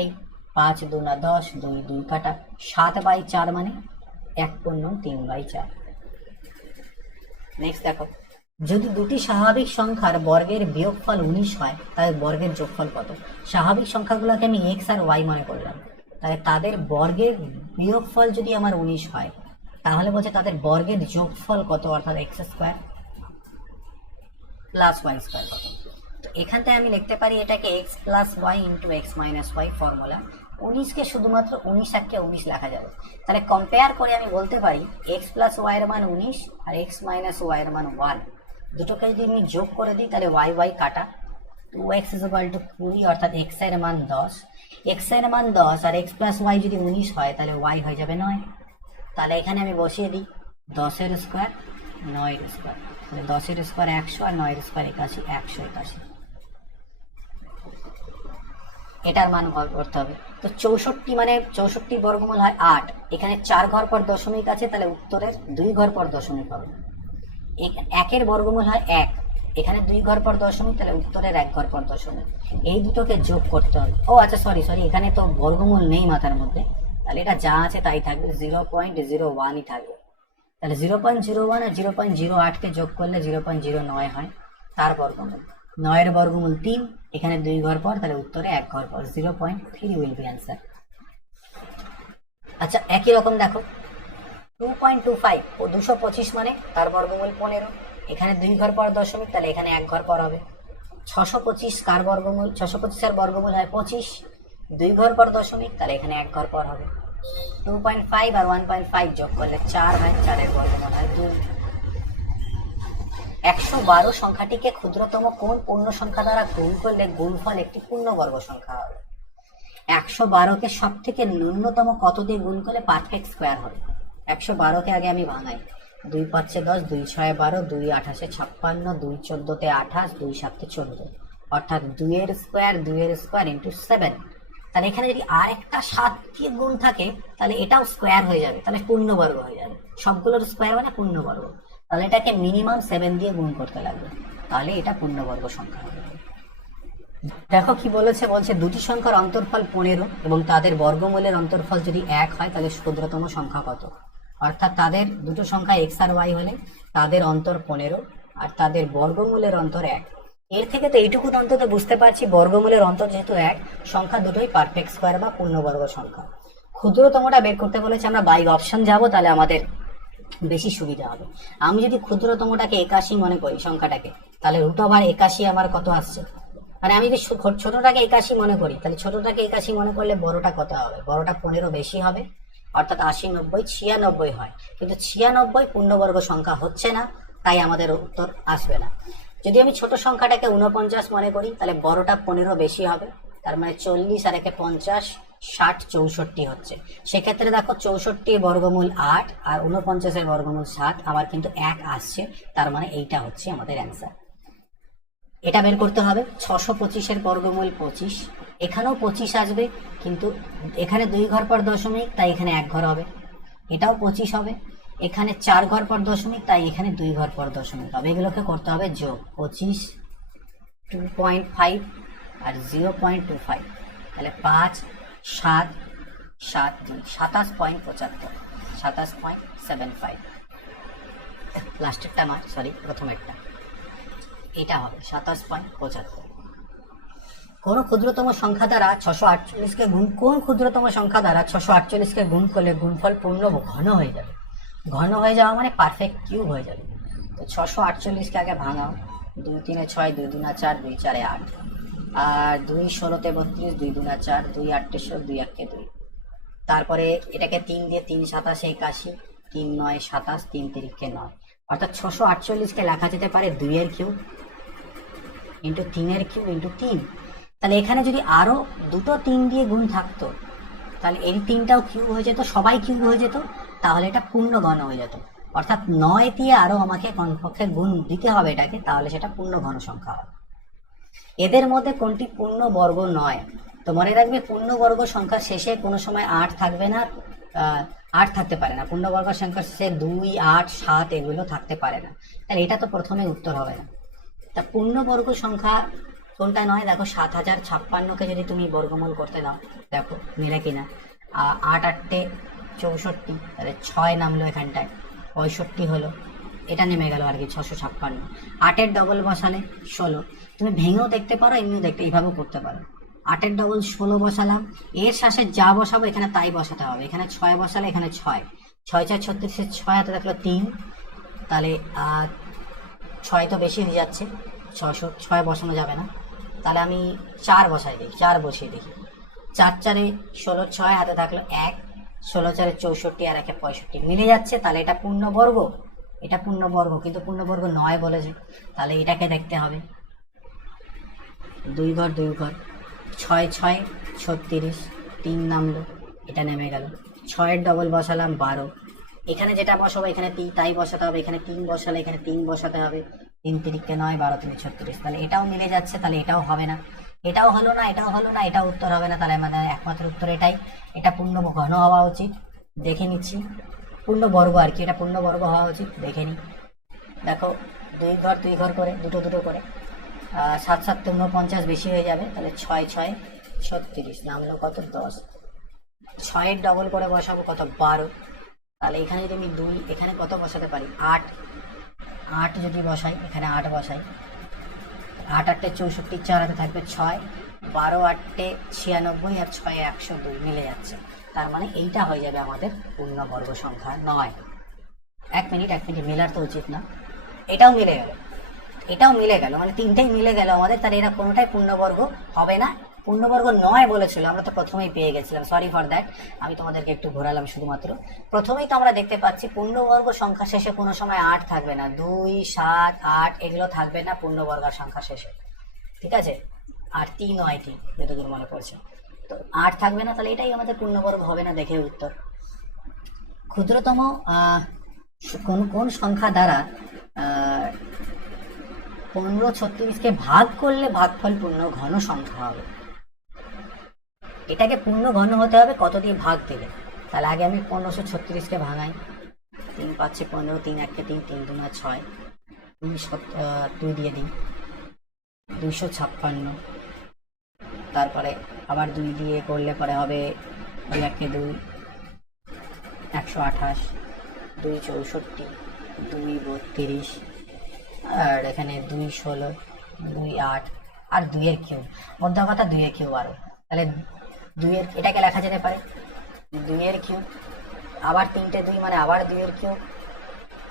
এই 5 2 না 10, 2 2 কাটা, 7/4 মানে 1/3/4। নেক্সট দেখো, যদি দুটি স্বাভাবিক সংখ্যার বর্গের বিয়োগফল 19 হয়, তাহলে বর্গের যোগফল কত? স্বাভাবিক সংখ্যাগুলোকে আমি x আর y মনে করলাম, তাহলে তাদের বর্গের বিয়োগফল যদি আমার 19 হয়, তাহলে বলছে তাদের বর্গের যোগফল কত, অর্থাৎ x² + y² কত। তো এখান থেকে আমি লিখতে পারি এটাকে x + y × x - y formula. 19 কে শুধুমাত্র 19 একে 19 লেখা যাবে, তাহলে কম্পেয়ার করে আমি বলতে পারি x + y এর মান 19 আর x - y এর মান 1, দুটোকে যদি আমি যোগ করে দিই তাহলে y y কাটা, 2x = 20, অর্থাৎ x এর মান 10, x এর মান 10 আর x + y যদি 19 হয় তাহলে y হয়ে যাবে 9। তাহলে এখানে আমি বসিয়ে দিই 10 এর স্কোয়ার 9 এর স্কোয়ার, তাহলে 10 এর স্কোয়ার 100 আর 9 এর স্কোয়ার 81, 181। এটার মান করতে হবে। তো 64 মানে 64 বর্গমূল হয় 8, এখানে 4 ঘর পর দশমিক আছে, তাহলে উত্তরের 2 ঘর পর দশমিক হবে। 1 বর্গমূল হয় 1, এখানে 2 ঘর পর দশমিক, তাহলে উত্তরের 1 ঘর পর দশমিক। এই দুটোকে যোগ করতে হবে। ও আচ্ছা, সরি, এখানে তো বর্গমূল নেই মাথার মধ্যে, তাহলে এটা যা আছে তাই থাকবে, 0.01ই থাকবে। তাহলে 0.01 আর 0.08কে যোগ করলে 0.09 হয়, তার বর্গমূল 9 এর বর্গমূল 3, এখানে 2 ঘর পর, তাহলে উত্তরে 1 ঘর পর 0.3 উইল বি অ্যান্সার। আচ্ছা একই রকম দেখো 2.25 ও 225 মানে তার বর্গমূল 15, এখানে 2 ঘর পর দশমিক, তাহলে এখানে 1 ঘর পর হবে। 625 কার বর্গমূল, 625 এর বর্গমূল হয় 25, 2 ঘর পর দশমিক, তাহলে এখানে 1 ঘর পর হবে। 2.5 আর 1.5 যোগ করলে 4 হয়, 4 এর বর্গমূল হয় 2। 112 সংখ্যাটিকে ক্ষুদ্রতম কোন পূর্ণ সংখ্যা দ্বারা গুণ করলে গুণফল একটি পূর্ণবর্গ সংখ্যা হবে? 112কে সব থেকে ন্যূনতম কত দিয়ে গুণ করলে পারফেক্ট স্কোয়ার হবে? 112কে আগে আমি ভাঙাই, 2 5 10, 2 6 12, 2 8 56, 2 14 28, 2 7 14, অর্থাৎ 2 এর স্কোয়ার ইন্টু 7। তাহলে এখানে যদি আর একটা 7 দিয়ে গুণ থাকে তাহলে এটাও স্কোয়ার হয়ে যাবে, তাহলে পূর্ণবর্গ হয়ে যাবে। সবগুলোর স্কোয়ার মানে পূর্ণবর্গ, তাহলে এটাকে মিনিমাম 7 দিয়ে গুণ করতে লাগবে, তাহলে এটা পূর্ণবর্গ সংখ্যা হবে। দেখো কি বলেছে, বলছে দুটি সংখ্যার অন্তরফল 15 এবং তাদের বর্গমূলের অন্তরফল যদি 1 হয় তাহলে ক্ষুদ্রতম সংখ্যা কত? অর্থাৎ তাদের দুটো সংখ্যা x আর y হলে তাদের অন্তর 15 আর তাদের বর্গমূলের অন্তর 1। এর থেকে তো এইটুকু অন্তত বুঝতে পারছি বর্গমূলের অন্তর যেহেতু 1, সংখ্যা দুটোই পারফেক্ট স্কোয়ার বা পূর্ণবর্গ সংখ্যা। ক্ষুদ্রতমটা বের করতে বলেছে, আমরা বাই অপশন যাব, তাহলে আমাদের বেশি সুবিধা হবে। আমি যদি ক্ষুদ্রতমটাকে 81 মনে করি সংখ্যাটাকে, তাহলে √81 আমার কত আসছে? মানে আমি যদি ছোটটাকে 81 মনে করি, তাহলে ছোটটাকে 81 মনে করলে বড়টা কত হবে? বড়টা 15 বেশি হবে, অর্থাৎ 80 90 96 হয়, কিন্তু 96 পূর্ণবর্গ সংখ্যা হচ্ছে না, তাই আমাদের উত্তর আসবে না। যদি আমি ছোট সংখ্যাটাকে 49 মনে করি, তাহলে বড়টা 15 বেশি হবে, তার মানে 40 আর 1 50, 60 64 হচ্ছে। সেক্ষেত্রে দেখো 64 বর্গমূল 8 আর 49 বর্গমূল 7, আমার কিন্তু 1 আসছে, তার মানে এইটা হচ্ছে আমাদের অ্যান্সার। এটা বের করতে হবে। 625 বর্গমূল 25, এখানেও 25 আসবে, কিন্তু এখানে 2 ঘর পর দশমিক, তাই এখানে 1 ঘর হবে। এটাও 25 হবে, এখানে 4 ঘর পর দশমিক, তাই এখানে 2 ঘর পর দশমিক হবে। এগুলোকে করতে হবে যোগ। 25, 2.5 আর 0.25, তাহলে 5 7 7 2 27.75, 27.75। লাস্টেরটা নয়, সরি প্রথমেরটা, এটা হবে 27.75। কোন ক্ষুদ্রতম সংখ্যা দ্বারা 648কে গুণ, কোন ক্ষুদ্রতম সংখ্যা দ্বারা 648কে গুণ করলে গুণফল পূর্ণ ঘন হয়ে যাবে? ঘন হয়ে যাওয়া মানে পারফেক্ট কিউব হয়ে যাবে। তো 648কে আগে ভাঙাও, 2 3 6, 2 2 4, 2 4 8, আর 2 16 32, 2 2 4, 2 8 16, 2 1 2। তারপরে এটাকে 3 দিয়ে, 3 7 81, 3 9 27, 3 3 9, অর্থাৎ 648কে লেখা যেতে পারে 2 এর কিউব ইন্টু 3 এর কিউব ইন্টু 3। তাহলে এখানে যদি আরো দুটো 3 দিয়ে গুণ থাকতো, তাহলে এই 3টাও কিউব হয়ে যেত, সবাই কিউব হয়ে যেত, তাহলে এটা পূর্ণ ঘন হয়ে যেত। অর্থাৎ 9 দিয়ে আরো আমাকে কমপক্ষে গুণ দিতে হবে এটাকে, তাহলে সেটা পূর্ণ ঘন সংখ্যা হবে। এদের মধ্যে কোনটি পূর্ণ বর্গ নয়? তো মনে রাখবে, পূর্ণবর্গ সংখ্যার শেষে কোনো সময় 8 থাকবে না, 8 থাকতে পারে না। পূর্ণবর্গ সংখ্যার শেষে 2 8 7 এগুলো থাকতে পারে না, তাহলে এটা তো প্রথমে উত্তর হবে না। তা পূর্ণবর্গ সংখ্যা কোনটা নয়? দেখো 7056কে যদি তুমি বর্গমূল করতে দাও, দেখো মিলে কিনা। 8 8 64, তাহলে 6 নামলো এখানটায়, 65 হলো, এটা নেমে গেল আর কি 656। 8-এর ডবল বসালে 16, তুমি ভেঙেও দেখতে পারো, এমনিও দেখতে, এইভাবেও করতে পারো। 8-এর ডবল 16 বসালাম, এর শেষে যা বসাবো এখানে তাই বসাতে হবে। এখানে 6 বসালে এখানে 6, 6 4 36, 6 হাতে দেখলো 3, তাহলে 6 তো বেশি হয়ে যাচ্ছে, 6 বসানো যাবে না, তাহলে আমি 4 বসাই দিই, 4 বসিয়ে দেখি। 4 4 16, 6 হাতে থাকলো 1, 16 4 64 আর 1 65 মিলে যাচ্ছে, তাহলে এটা পূর্ণবর্গ। এটা পূর্ণবর্গ, কিন্তু পূর্ণবর্গ নয় বলেছে, তাহলে এটাকে দেখতে হবে। 2 ঘর 2 ঘর, 6 6 36, 3 নামলো, এটা নেমে গেল। 6-এর ডবল বসালাম 12, এখানে যেটা বসাবো এখানে তাই বসাতে হবে, এখানে 3 বসালে এখানে 3 বসাতে হবে। 3 3 9, 12 3 36, তাহলে এটাও মিলে যাচ্ছে, তাহলে এটাও হবে না, এটাও হলো না, এটাও হলো না, এটাও উত্তর হবে না, তাহলে আমাদের একমাত্র উত্তর এটাই। এটা পূর্ণ ঘন হওয়া উচিত, দেখে নিচ্ছি। পূর্ণবর্গ আর কি, এটা পূর্ণবর্গ হওয়া উচিত, দেখে নিই। দেখো 2 ঘর 2 ঘর করে, দুটো দুটো করে, 7 7 49 বেশি হয়ে যাবে, তাহলে 6 6 36 নামলো কত 10, ছয়ের ডবল করে বসাবো কত, 12। তাহলে এখানে যদি আমি 2, এখানে কত বসাতে পারি, 8। 8 যদি বসাই, এখানে 8 বসাই, 8 8 64, 4 হাতে থাকবে 6, 12 8 96 আর 6 102 মিলে যাচ্ছে। তার মানে এইটা হয়ে যাবে আমাদের পূর্ণবর্গ সংখ্যা 9। এক মিনিট মেলার তো উচিত না, এটাও মিলে গেল, এটাও মিলে গেল, মানে তিনটাই মিলে গেল আমাদের। তাহলে এরা কোনোটাই পূর্ণবর্গ হবে না, পূর্ণবর্গ নয় বলেছিল, আমরা তো প্রথমেই পেয়ে গেছিলাম, সরি ফর দ্যাট, আমি তোমাদেরকে একটু ঘোরালাম শুধুমাত্র। প্রথমেই তো আমরা দেখতে পাচ্ছি পূর্ণবর্গ সংখ্যা শেষে কোনো সময় 8 থাকবে না, 2 7 8 এগুলো থাকবে না পূর্ণবর্গ সংখ্যা শেষে, ঠিক আছে। আর 3 হয় ঠিক, যতদূর মনে পড়ছে, তো 8 থাকবে না, তাহলে এটাই আমাদের পূর্ণবর্গ হবে না। দেখে উত্তর, ক্ষুদ্রতম কোন কোন সংখ্যা দ্বারা 15 36কে ভাগ করলে ভাগফল পূর্ণ ঘন সংখ্যা হবে। এটাকে পূর্ণ ঘন হতে হবে কত দিয়ে ভাগ দিলে। তাহলে আগে আমি 1536কে ভাঙাই, 3 5 15, 3 1 3, 3 2 6, 2 দিয়ে দিই 256, তারপরে আবার 2 দিয়ে করলে পরে হবে 2 1 2 128, 2 64, 2 32, আর এখানে 2 16, 2 8 আর 2 এর কিউব, মধ্যে কথা 2 এর কিউব আরো। তাহলে 2 এর এটাকে লেখা যেতে পারে 2 এর কিউব, আবার 3টে 2 মানে আবার 2 এর কিউব,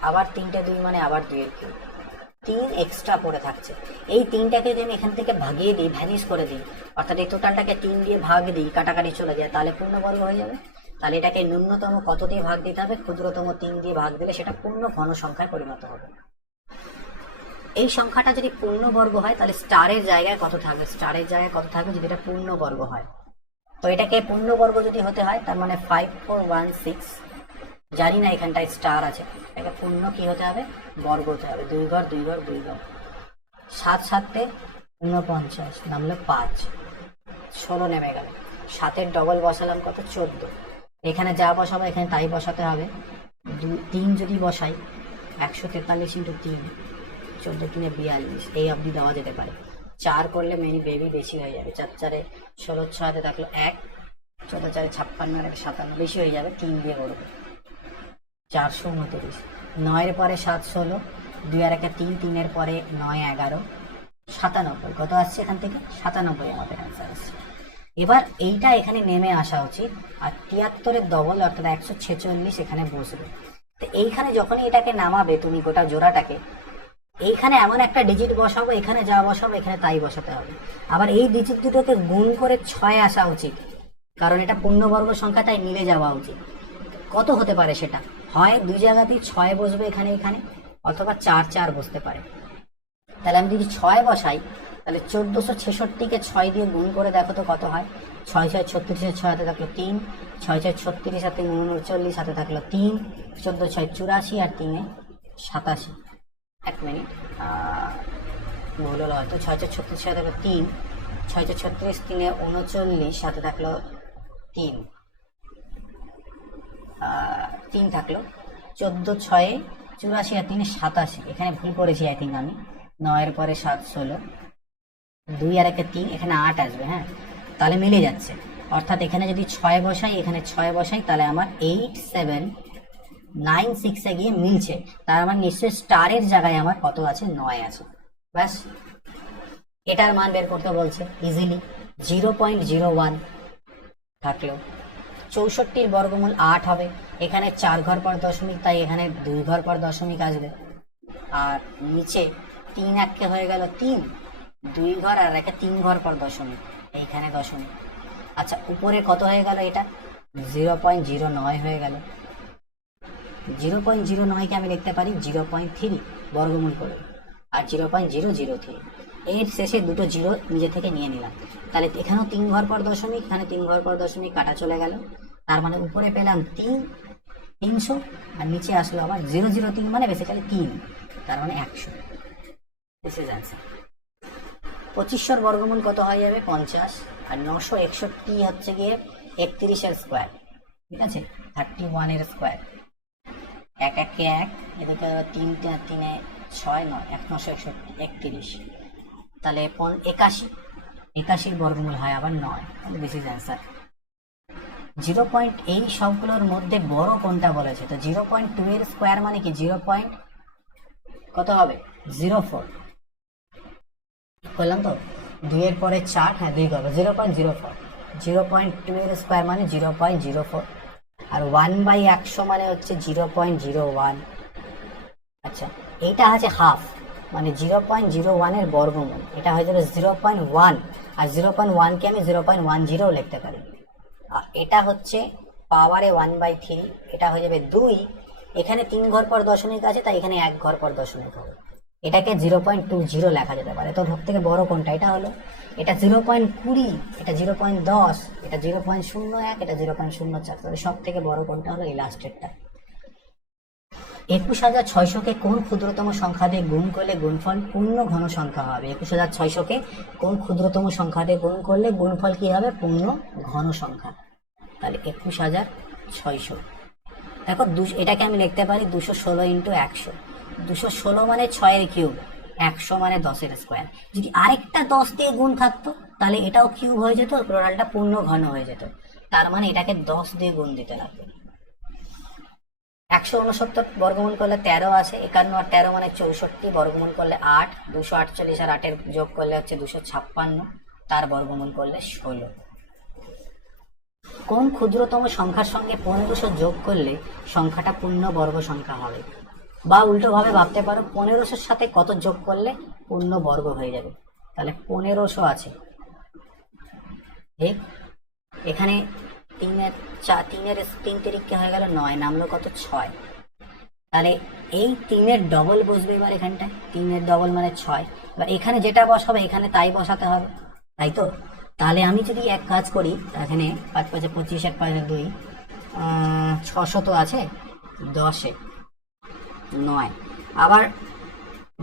আবার 3টে 2 মানে আবার 2 এর কিউব, 3 এক্সট্রা পড়ে থাকছে। এই 3টাকে যদি আমি এখান থেকে ভাগিয়ে দিই, ভ্যানিশ করে দিই, অর্থাৎ এই টোটালটাকে 3 দিয়ে ভাগ দিই, কাটাকাটি চলে যায়, তাহলে পূর্ণবর্গ হয়ে যাবে। তাহলে এটাকে ন্যূনতম কত দিয়ে ভাগ দিতে হবে, ক্ষুদ্রতম 3 দিয়ে ভাগ দিলে সেটা পূর্ণ ঘন সংখ্যায় পরিণত হবে। এই সংখ্যাটা যদি পূর্ণবর্গ হয় তাহলে স্টারের জায়গায় কত থাকবে, স্টারের জায়গায় কত থাকবে যদি এটা পূর্ণবর্গ হয়। তো এটাকে পূর্ণবর্গ যদি হতে হয় তার মানে 5416, জানি না এখানটায় স্টার আছে, এটাকে পূর্ণ কি হতে হবে, বর্গ হতে হবে, 2 ঘর 2 ঘর 2 ঘর, 7 7 49, নামলো 5, 16 নেমে গেল, 7-এর ডবল বসালাম কত, 14। এখানে যা বসাবো এখানে তাই বসাতে হবে। 3 যদি বসাই 143 × 3, 14 3 42, এই অবধি দেওয়া যেতে পারে। 4 করলে মেনি বেবি বেশি হয়ে যাবে, 4 4 16, 6 হাতে থাকলো 1, 14 4 56 আর 57 বেশি হয়ে যাবে, 3 দিয়ে করবো 429, 9 এর পরে 7 16, 2 আর 1 3, 3 এর পরে 9 11, 97, কত আসছে এখান থেকে, 97 আমাদের অ্যান্সার আসছে। এবার এইটা এখানে নেমে আসা উচিত, আর 73-এর ডবল অর্থাৎ 146 এখানে বসবে। তো এইখানে যখনই এটাকে নামাবে তুমি গোটা জোড়াটাকে, এইখানে এমন একটা ডিজিট বসাবো, এখানে যা বসাবো এখানে তাই বসাতে হবে। আবার এই ডিজিট দুটোকে গুণ করে 6 আসা উচিত, কারণ এটা পূর্ণবর্গ সংখ্যা, তাই মিলে যাওয়া উচিত। কত হতে পারে সেটা, হয় 2 জায়গাতেই 6 বসবে এখানে এখানে, অথবা 4 4 বসতে পারে। তাহলে আমি যদি 6 বসাই, তাহলে 1466কে 6 দিয়ে গুণ করে দেখো তো কত হয়, 6 6 36, 6 হাতে থাকলো 3, 6 6 36 হাতে 39, হাতে থাকলো 3, 14 6 84 আর 3 87। এক মিনিট, ভুল হলো হয়তো, 6 6 36 হাতে থাকলো 3, 6 6 36, 3 39, হাতে থাকলো 3, 3 থাকলো, 14 6 84 আর 3 87, এখানে ভুল করেছি আই থিঙ্ক আমি, 9 এর পরে 7 16, 2 আর 1 3, এখানে 8 আসবে। হ্যাঁ, তাহলে মিলে যাচ্ছে, অর্থাৎ এখানে যদি 6 বসাই, এখানে 6 বসাই, তাহলে আমার 8796 গিয়ে মিলছে। তার মানে নিশ্চয়ই স্টারের জায়গায় আমার কত আছে, 9 আছে। ব্যাস, এটার মান বের করতে বলছে ইজিলি, 0.01 থাকলো। 64-র বর্গমূল 8 হবে, এখানে 4 ঘর পর দশমিক, তাই এখানে 2 ঘর পর দশমিক আসবে। আর নিচে 3 1 হয়ে গেল 3, 2 ঘর আর 1 3 ঘর পর দশমিক, এইখানে দশমিক। আচ্ছা, উপরে কত হয়ে গেল, এটা 0.09 হয়ে গেল। 0.09কে আমি লিখতে পারি 0.3 বর্গমূল করে, আর 0.003, এর শেষে দুটো জিরো নিজে থেকে নিয়ে নিলাম। তাহলে এখানেও 3 ঘর পর দশমিক, এখানে 3 ঘর পর দশমিক, কাটা চলে গেল। তার মানে উপরে পেলাম 300, আর নিচে আসলো আবার 003, মানে বেসিক্যালি 3, তার মানে 100। This is answer. 2500-র বর্গমূল কত হয়ে যাবে, 50, আর 961 হচ্ছে গিয়ে 31-এর স্কোয়ার, ঠিক আছে, 31-এর স্কোয়ার। 1 1 1, এদিকে 3 3 6 9, 961, 31, তাহলে 81, 81-র বর্গমূল হয় আবার 9। This is answer. 0. এই সবগুলোর মধ্যে বড় কোনটা বলেছে, তো 0.2 এর স্কোয়ার মানে কি 0. কত হবে 04 করলাম তো, 2 এর পরে 4, হ্যাঁ 2 করবো 0.04, 0.2 এর স্কোয়ার মানে 0.04, আর 1/100 মানে হচ্ছে 0.01। আচ্ছা এইটা আছে হাফ, মানে 0.01 এর বর্গমূল, এটা হয়ে যাবে 0.1, আর 0.1 কে আমি 0.10 লিখতে পারি। আর এটা হচ্ছে পাওয়ারে 1/3, এটা হয়ে যাবে 2, এখানে 3 ঘর পর দশমিক আছে তাই এখানে 1 ঘর পর দশমিক হবে, এটাকে 0.20 লেখা যেতে পারে। তো সব থেকে বড় কোনটা, এটা হলো, এটা 0.20, এটা 0.10, এটা 0.01, এটা 0.04, তাহলে সব থেকে বড় কোনটা হলো এই লাস্টেরটা। 21,600-কে কোন ক্ষুদ্রতম সংখ্যা দিয়ে গুণ করলে গুণফল পূর্ণ ঘন সংখ্যা হবে? 21,600-কে কোন ক্ষুদ্রতম সংখ্যা দিয়ে গুণ করলে গুণফল কি হবে? পূর্ণ ঘন সংখ্যা। তাহলে 21,600, দেখো এটাকে আমি লিখতে পারি 216 × 100। 216 মানে 6 এর কিউব, 100 মানে 10 এর স্কোয়ার। যদি আরেকটা 10 দিয়ে গুণ থাকতো তাহলে এটাও কিউব হয়ে যেত, টোটালটা পূর্ণ ঘন হয়ে যেত। তার মানে এটাকে 10 দিয়ে গুণ দিতে লাগবে। 169 বর্গমূল করলে 13 আছে, 51 আর 13 মানে 64, বর্গমূল করলে 8, 248 আর 8 এর যোগ করলে হচ্ছে 256, তার বর্গমূল করলে 16। কোন ক্ষুদ্রতম সংখ্যার সঙ্গে 1500 যোগ করলে সংখ্যাটা পূর্ণ বর্গ সংখ্যা হবে? বা উল্টো ভাবে ভাবতে পারো 1500-র সাথে কত যোগ করলে পূর্ণ বর্গ হয়ে যাবে। তাহলে 1500 আছে, ঠিক, এখানে 3 তিরিকে হয়ে গেল 9, নামলো কত 6, তাহলে এই 3-এর ডবল বসবে এবার এখানটায়, 3-এর ডবল মানে 6, এবার এখানে যেটা বসাবে এখানে তাই বসাতে হবে, তাই তো। তাহলে আমি যদি এক কাজ করি, এখানে 5 5 25, 1 5 2, 600 তো আছে, 10-এ 9, আবার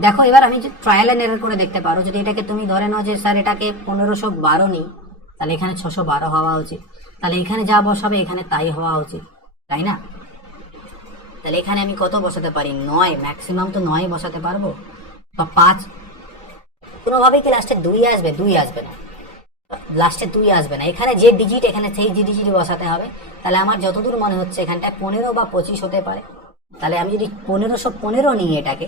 দেখো এবার আমি ট্রায়াল এন্ড এরর করে দেখতে পারো। যদি এটাকে তুমি ধরে নাও যে স্যার এটাকে 1512 নিই, তাহলে এখানে 612 হওয়া উচিত, তাহলে এখানে যা বসাবে এখানে তাই হওয়া উচিত, তাই না? তাহলে এখানে আমি কত বসাতে পারি? 9, ম্যাক্সিমাম তো 9 বসাতে পারবো, বা 5, কোনোভাবেই কি লাস্টে 2 আসবে? 2 আসবে না, লাস্টে 2 আসবে না, এখানে যে ডিজিট এখানে সেই ডিজিট বসাতে হবে। তাহলে আমার যতদূর মনে হচ্ছে এখানটায় 15 বা 25 হতে পারে। তাহলে আমি যদি 1515 নিই, এটাকে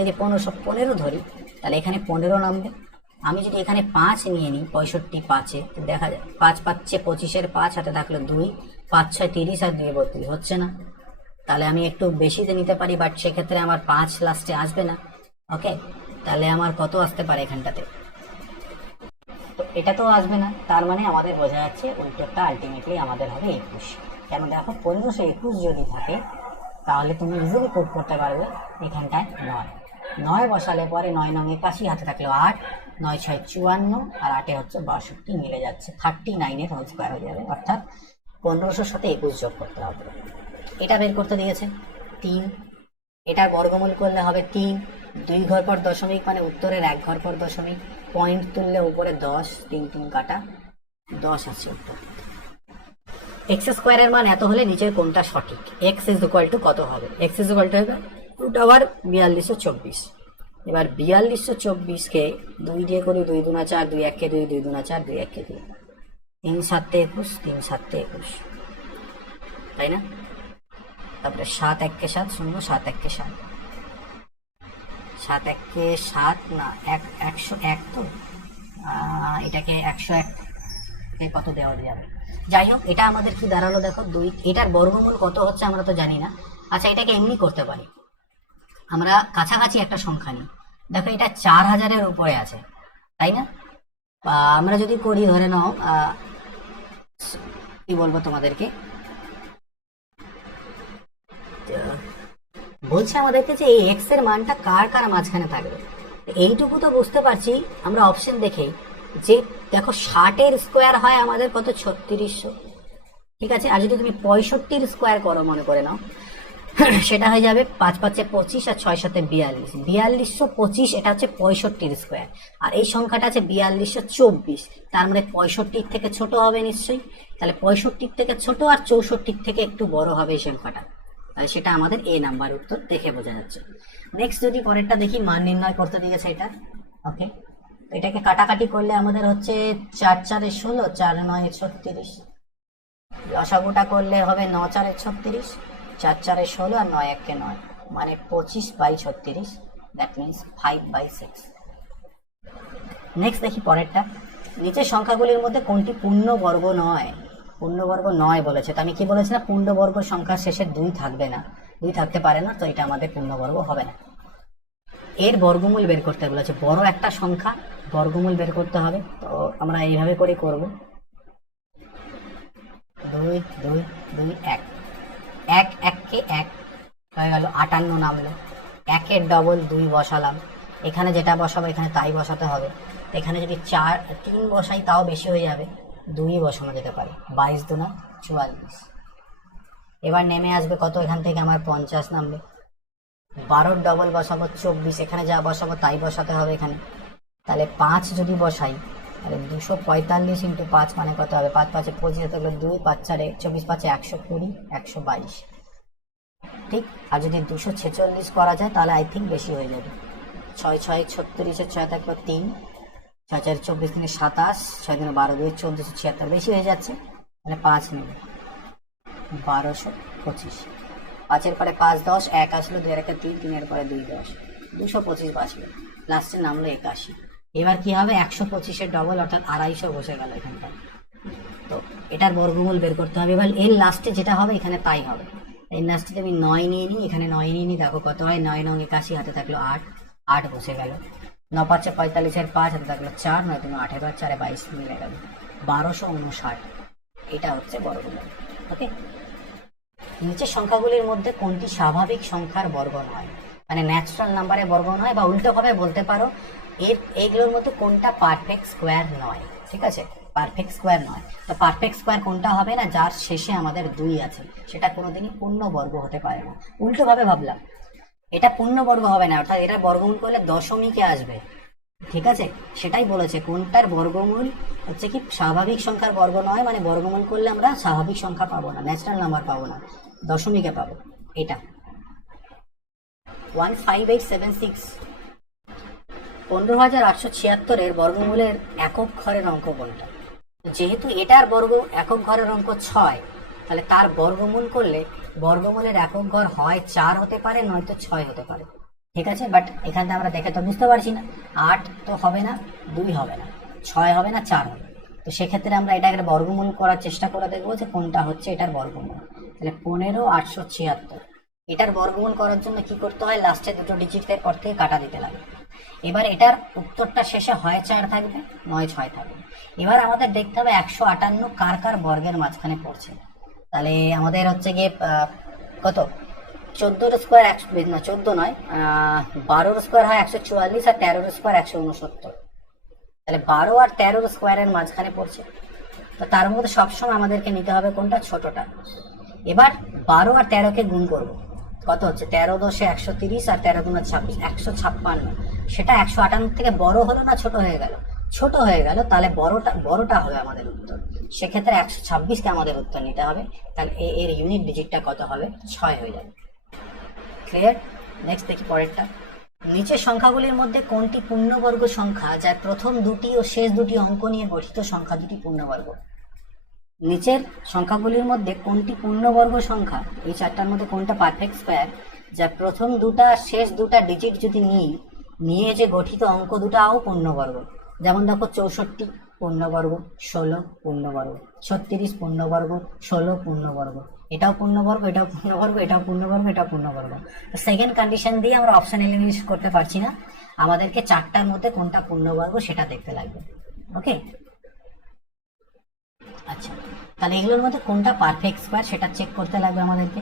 যদি 1515 ধরি, তাহলে এখানে 15 নামবে। আমি যদি এখানে 5 নিয়ে নিই, 65 5-এ দেখা যায় 5 5 25-এর 5 হাতে থাকলো 2, 5 6 30 আর 2 32, হচ্ছে না। তাহলে আমি একটু বেশিতে নিতে পারি, বাট সেক্ষেত্রে আমার 5 লাস্টে আসবে না। ওকে, তাহলে আমার কত আসতে পারে এখানটাতে? তো এটা তো আসবে না, তার মানে আমাদের বোঝা যাচ্ছে উত্তরটা আলটিমেটলি আমাদের হবে 21। কেন দেখো 1521 যদি থাকে তাহলে তুমি ইজিলি কোড করতে পারবে এখানটায় 9 বসালে পরে 9 9 81, হাতে থাকলো 8, 9 6 54 আর 8-এ হচ্ছে 62, মিলে যাচ্ছে 39-এর হোল স্কোয়ার হয়ে যাবে, অর্থাৎ 1500-র সাথে 21 যোগ করতে হবে। এটা বের করতে দিয়েছে 3, এটার বর্গমূল করলে হবে 3, 2 ঘর পর দশমিক মানে উত্তরের 1 ঘর পর দশমিক, পয়েন্ট তুললে উপরে 10, 3 3 কাটা 10 আছে উত্তর। এক্স স্কোয়ারের মান এত হলে নিচের কোনটা সঠিক? এক্স ইজ ইকুয়াল টু কত হবে? এক্স ইজ ইকুয়াল টু হবে √4224। এবার 4224-কে 2 দিয়ে করি, 2 2 4, 2 1 2, 2 2 4, 2 1 2, 3 7 21, 3 7 21, তাই না? তারপরে 7 1 7 0, 7 1 7, 7 1 7 না 101, তো এটাকে 101 কত দেওয়া যাবে? যাই হোক, এটা আমাদের কি দাঁড়ালো দেখো 2, এটার বর্গমূল কত হচ্ছে আমরা তো জানি না। আচ্ছা, এটাকে এমনি করতে পারি, আমরা কাছাকাছি একটা সংখ্যা নিই, দেখো এটা 4000-এর উপরে আছে, তাই না? আমরা যদি করি, ধরে নাও কি বলবো তোমাদেরকে, বলছে আমাদেরকে যে এই এক্স এর মানটা কার কার মাঝখানে থাকবে। এইটুকু তো বুঝতে পারছি আমরা অপশন দেখেই, যে দেখো 60-এর স্কোয়ার হয় আমাদের কত? 3600, ঠিক আছে। আর যদি তুমি 65-র স্কোয়ার করো, মনে করে নাও, সেটা হয়ে যাবে 5 5 25 আর 6 7 42, 4225, এটা হচ্ছে 65-র স্কোয়ার। আর এই সংখ্যাটা আছে 4224, তার মানে 65-র থেকে ছোট হবে নিশ্চয়ই। তাহলে 65-র থেকে ছোট আর 64-র থেকে একটু বড় হবে এই সংখ্যাটা, তাহলে সেটা আমাদের এ নাম্বার উত্তর দেখে বোঝা যাচ্ছে। নেক্সট যদি পরেরটা দেখি, মান নির্ণয় করতে দিয়েছে এটা। ওকে, এটাকে কাটাকাটি করলে আমাদের হচ্ছে 4 4 16, 4 9 36, লসাগুটা করলে হবে 9 4 36, 4 4 16 আর 9 1 9, মানে 25/36, দ্যাট মিনস 5/6। নেক্সট দেখি পরেরটা, নিচের সংখ্যাগুলির মধ্যে কোনটি পূর্ণবর্গ নয়? পূর্ণবর্গ নয় বলেছে, তো আমি কি বলেছিলাম, পূর্ণবর্গ সংখ্যার শেষে 2 থাকবে না, 2 থাকতে পারে না, তো এটা আমাদের পূর্ণবর্গ হবে না। এর বর্গমূল বের করতে বলেছে, বড় একটা সংখ্যা বর্গমূল বের করতে হবে, তো আমরা এইভাবে করে করব। 2 2 2 1, 1 1 কে 1 হয়ে গেল, 58 নামলো। 1 এর ডবল 2 বসালাম, এখানে যেটা বসাবো এখানে তাই বসাতে হবে। এখানে যদি 3 বসাই তাও বেশি হয়ে যাবে, 2 বসানো যেতে পারে। 22 2 44। এবার নেমে আসবে কত, এখান থেকে আমার 50 নামবে। 12 ডবল বসাবো 24, এখানে যা বসাবো তাই বসাতে হবে এখানে। তাহলে 5 যদি বসাই, তাহলে 245 ইন্টু 5 মানে কত হবে, 5 5 25, তাহলে 2 5 4 24 5 120 122, ঠিক। আর যদি 246 করা যায় তাহলে আই থিঙ্ক বেশি হয়ে যাবে। 6 6 36, 6 থাকবে 3, 6 4 24 3 27, 6 3 12 2 1476, বেশি হয়ে যাচ্ছে, মানে 5 নেবে, 1225। 5 এর পরে 5 10, 1 আসলো, 2 এর একটা 3, 3 এর পরে 2 10, 225 বাঁচলো, লাস্টে নামলো 81। এবার কি হবে, 125 ডবল অর্থাৎ 250 বসে গেল এখানটা। তো এটার বর্গমূল বের করতে হবে। এবার এর লাস্টে যেটা হবে এখানে তাই হবে। এর লাস্টে আমি 9 নিয়ে নিই, এখানে 9 নিয়ে নিই, দেখো কত হয়, 9 9 81, হাতে থাকলো 8, 8 বসে গেল। 9 5 45 এর 5, হাতে থাকলো 4, 9 3 8 এবার 4 22 মিলে গেল, 1259। এটা হচ্ছে বর্গমূল। ওকে, নিচের সংখ্যাগুলির মধ্যে কোনটি স্বাভাবিক সংখ্যার বর্গ নয়, মানে ন্যাচারাল নাম্বারের বর্গ নয়, বা উল্টোভাবে বলতে পারো এইগুলোর মধ্যে কোনটা পারফেক্ট স্কোয়ার নয়। ঠিক আছে, পারফেক্ট স্কোয়ার নয়। তো পারফেক্ট স্কোয়ার কোনটা হবে না, যার শেষে আমাদের 2 আছে, সেটা কোনোদিনই পূর্ণবর্গ হতে পারে না। উল্টোভাবে ভাবলাম, এটা পূর্ণবর্গ হবে না, অর্থাৎ এটা বর্গমূল করলে দশমিকে আসবে। ঠিক আছে, সেটাই বলেছে, কোনটার বর্গমূল হচ্ছে কি স্বাভাবিক সংখ্যার বর্গ নয়, মানে বর্গমূল করলে আমরা স্বাভাবিক সংখ্যা পাবো না, ন্যাচারাল নাম্বার পাবো না, দশমিকে পাবো। এটা 15876, 15876 এর বর্গমূলের একক ঘরের অঙ্ক কোনটা? যেহেতু এটার বর্গ একক ঘরের অঙ্ক 6, তাহলে তার বর্গমূল করলে বর্গমূলের একক ঘর হয় 4 হতে পারে, নয়তো 6 হতে পারে। ঠিক আছে, বাট এখানে আমরা দেখে তো বুঝতে পারছি না, 8 তো হবে না, 2 হবে না, 6 হবে না, 4 হবে। তো সেক্ষেত্রে আমরা এটাকে বর্গমূল করার চেষ্টা করে দেখবো যে কোনটা হচ্ছে এটার বর্গমূল। তাহলে 15876, এটার বর্গমূল করার জন্য কি করতে হয়, লাস্টে দুটো ডিজিটের পর থেকে কাটা দিতে লাগে। এবার এটার উত্তরটা শেষে হয় 4 থাকবে, নয় 6 থাকবে। এবার আমাদের দেখতে হবে 158 কার কার বর্গের মাঝখানে পড়ছে। তাহলে আমাদের হচ্ছে গিয়ে কত, 14 স্কোয়ার 14 নয়, 12 স্কোয়ার হয় 144, আর 13 স্কোয়ার 169। তাহলে 12 আর 13 স্কোয়ারের মাঝখানে পড়ছে, তো তার মধ্যে সবসময় আমাদেরকে নিতে হবে কোনটা, ছোটটা। এবার 12 আর 13কে গুণ করব, কত হচ্ছে, 13 10 130, আর 13 2 26, 156। সেটা 158 থেকে বড় হলো না ছোট হয়ে গেল, ছোট হয়ে গেল, তাহলে বড়টা হবে আমাদের উত্তর। সেক্ষেত্রে 126কে আমাদের উত্তর নিতে হবে। তাহলে এর ইউনিট ডিজিটটা কত হবে, 6 হয়ে যাবে। ক্লিয়ার? নেক্সট দেখি পরেরটা, নিচের সংখ্যাগুলির মধ্যে কোনটি পূর্ণবর্গ সংখ্যা যার প্রথম দুটি ও শেষ দুটি অঙ্ক নিয়ে গঠিত সংখ্যা দুটি পূর্ণবর্গ? নিচের সংখ্যাগুলির মধ্যে কোনটি পূর্ণবর্গ সংখ্যা, এই 4টার মধ্যে কোনটা পারফেক্ট স্কোয়ার যার প্রথম দুটা শেষ দুটা ডিজিট যদি নিয়ে যে গঠিত অঙ্ক দুটাও পূর্ণবর্গ? যেমন দেখো 64 পূর্ণবর্গ, 16 পূর্ণবর্গ, 36 পূর্ণবর্গ, 16 পূর্ণবর্গ, এটাও পূর্ণবর্গ, এটাও পূর্ণবর্গ, এটাও পূর্ণবর্গ, এটাও পূর্ণবর্গ। তো সেকেন্ড কন্ডিশন দিয়ে আমরা অপশন এলিমিনেট করতে পারছি না, আমাদেরকে 4টার মধ্যে কোনটা পূর্ণবর্গ সেটা দেখতে লাগবে। ওকে, আচ্ছা, তাহলে এগুলোর মধ্যে কোনটা পারফেক্ট স্কোয়ার সেটা চেক করতে লাগবে আমাদেরকে।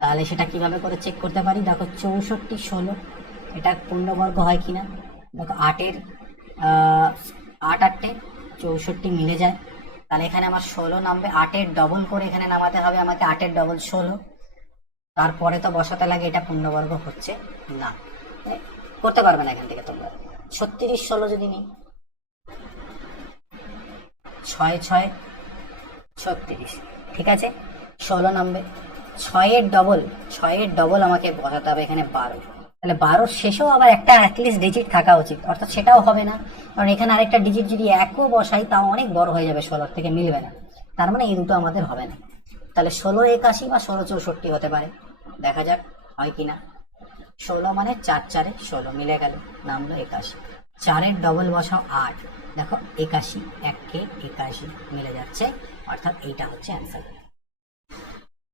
তাহলে সেটা কিভাবে করে চেক করতে পারি, দেখো 64 16 এটা পূর্ণবর্গ হয় কিনা। দেখো 8 8 64 মিলে যায়, তাহলে এখানে আমার 16 নামবে। 8 ডবল করে এখানে নামাতে হবে আমাকে, 8 ডবল 16, তারপরে তো বসাতে লাগে, এটা পূর্ণবর্গ হচ্ছে না, করতে পারবে না এখান থেকে তোমরা। 36 16 যদি নিই, 6 6 36, ঠিক আছে, 16 নামবে। 6 এর ডবল আমাকে বসাতে হবে এখানে 12, তাহলে 12 শেষেও আবার একটা অ্যাটলিস্ট ডিজিট থাকা উচিত, অর্থাৎ সেটাও হবে না, কারণ এখানে আরেকটা ডিজিট যদি একও বসাই তাও অনেক বড় হয়ে যাবে, 16 থেকে মিলবে না, তার মানে এই দুটো আমাদের হবে না। তাহলে 1681 বা 1664 হতে পারে, দেখা যাক হয় কিনা। 16 মানে 4 4 16 মিলে গেল, নামলো 81। 4-এর ডবল বসাও 8, দেখো 81, 1 81 মিলে যাচ্ছে, অর্থাৎ এইটা হচ্ছে অ্যান্সার।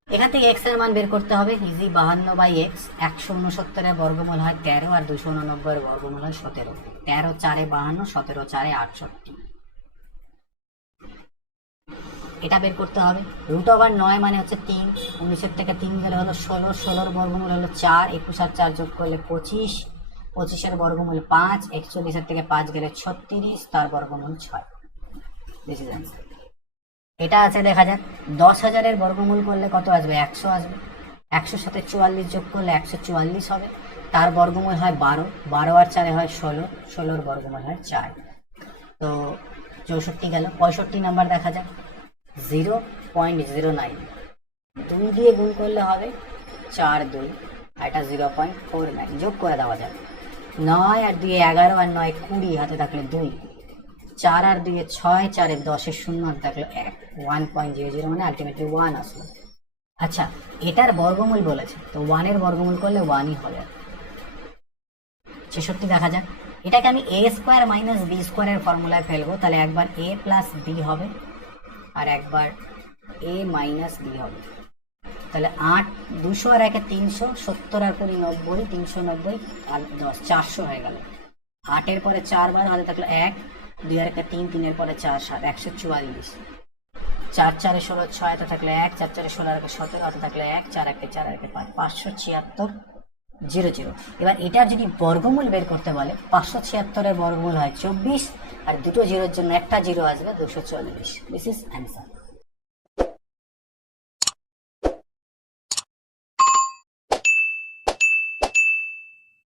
এখান থেকে এক্স এর মান বের করতে হবে, ইজি। 52/x, 169 বর্গমূল হয় 13 আর 289 বর্গমূল হয় 17। 13 4 52, 17 4 68, এটা বের করতে হবে। √9 মানে হচ্ছে 3, 19 থেকে 3 গেলে হলো 16, 16 বর্গমূল হলো 4, 21 আর 4 যোগ করলে 25, 25 বর্গমূল 5, 41 থেকে 5 গেলে 36, তার বর্গমূল 6। This is answer. এটা আছে, দেখা যাক 10,000 বর্গমূল করলে কত আসবে, 100 আসবে। 100 সাথে 44 যোগ করলে 144 হবে, তার বর্গমূল হয় 12, 12 আর 4 হয় 16, 16 বর্গমূল হয় 4। তো 64 গেল। 65 নাম্বার দেখা যাক, 0.09, 2 দিয়ে গুণ করলে হবে 4 2, আর এটা 0.49, যোগ করে দেওয়া যাবে। 9 আর 2 11 আর 9 20, হাতে থাকলে 2, 4 আর 2 6, 4 10 0 হাতে থাকলে 1, 1.00 মানে আলটিমেটলি 1 আসলো। আচ্ছা, এটার বর্গমূল বলেছে, তো 1 এর বর্গমূল করলে 1ই হবে। 66 দেখা যাক, এটাকে আমি a² - b² এর ফর্মুলায় ফেলবো, তাহলে একবার a + b হবে আর একবার a - b হবে। তাহলে 8, 200 আর 1 300, 70 আর 20 90, 390 আর 10 400 হয়ে গেল। 8 এর পরে 4 বার হাতে থাকলো 1, 2 আর 1 3, 3 এর পরে 4 7, 144। 4 4 16, 6 হাতে থাকলে 1, 4 4 16 আর 17 হাতে থাকলে 1, 4 1 4 1 5, 576 00। এবার এটার যদি বর্গমূল বের করতে বলে, 576 এর বর্গমূল হয় 24, আর দুটো জিরোর জন্য একটা জিরো আসবে 240। This is answer.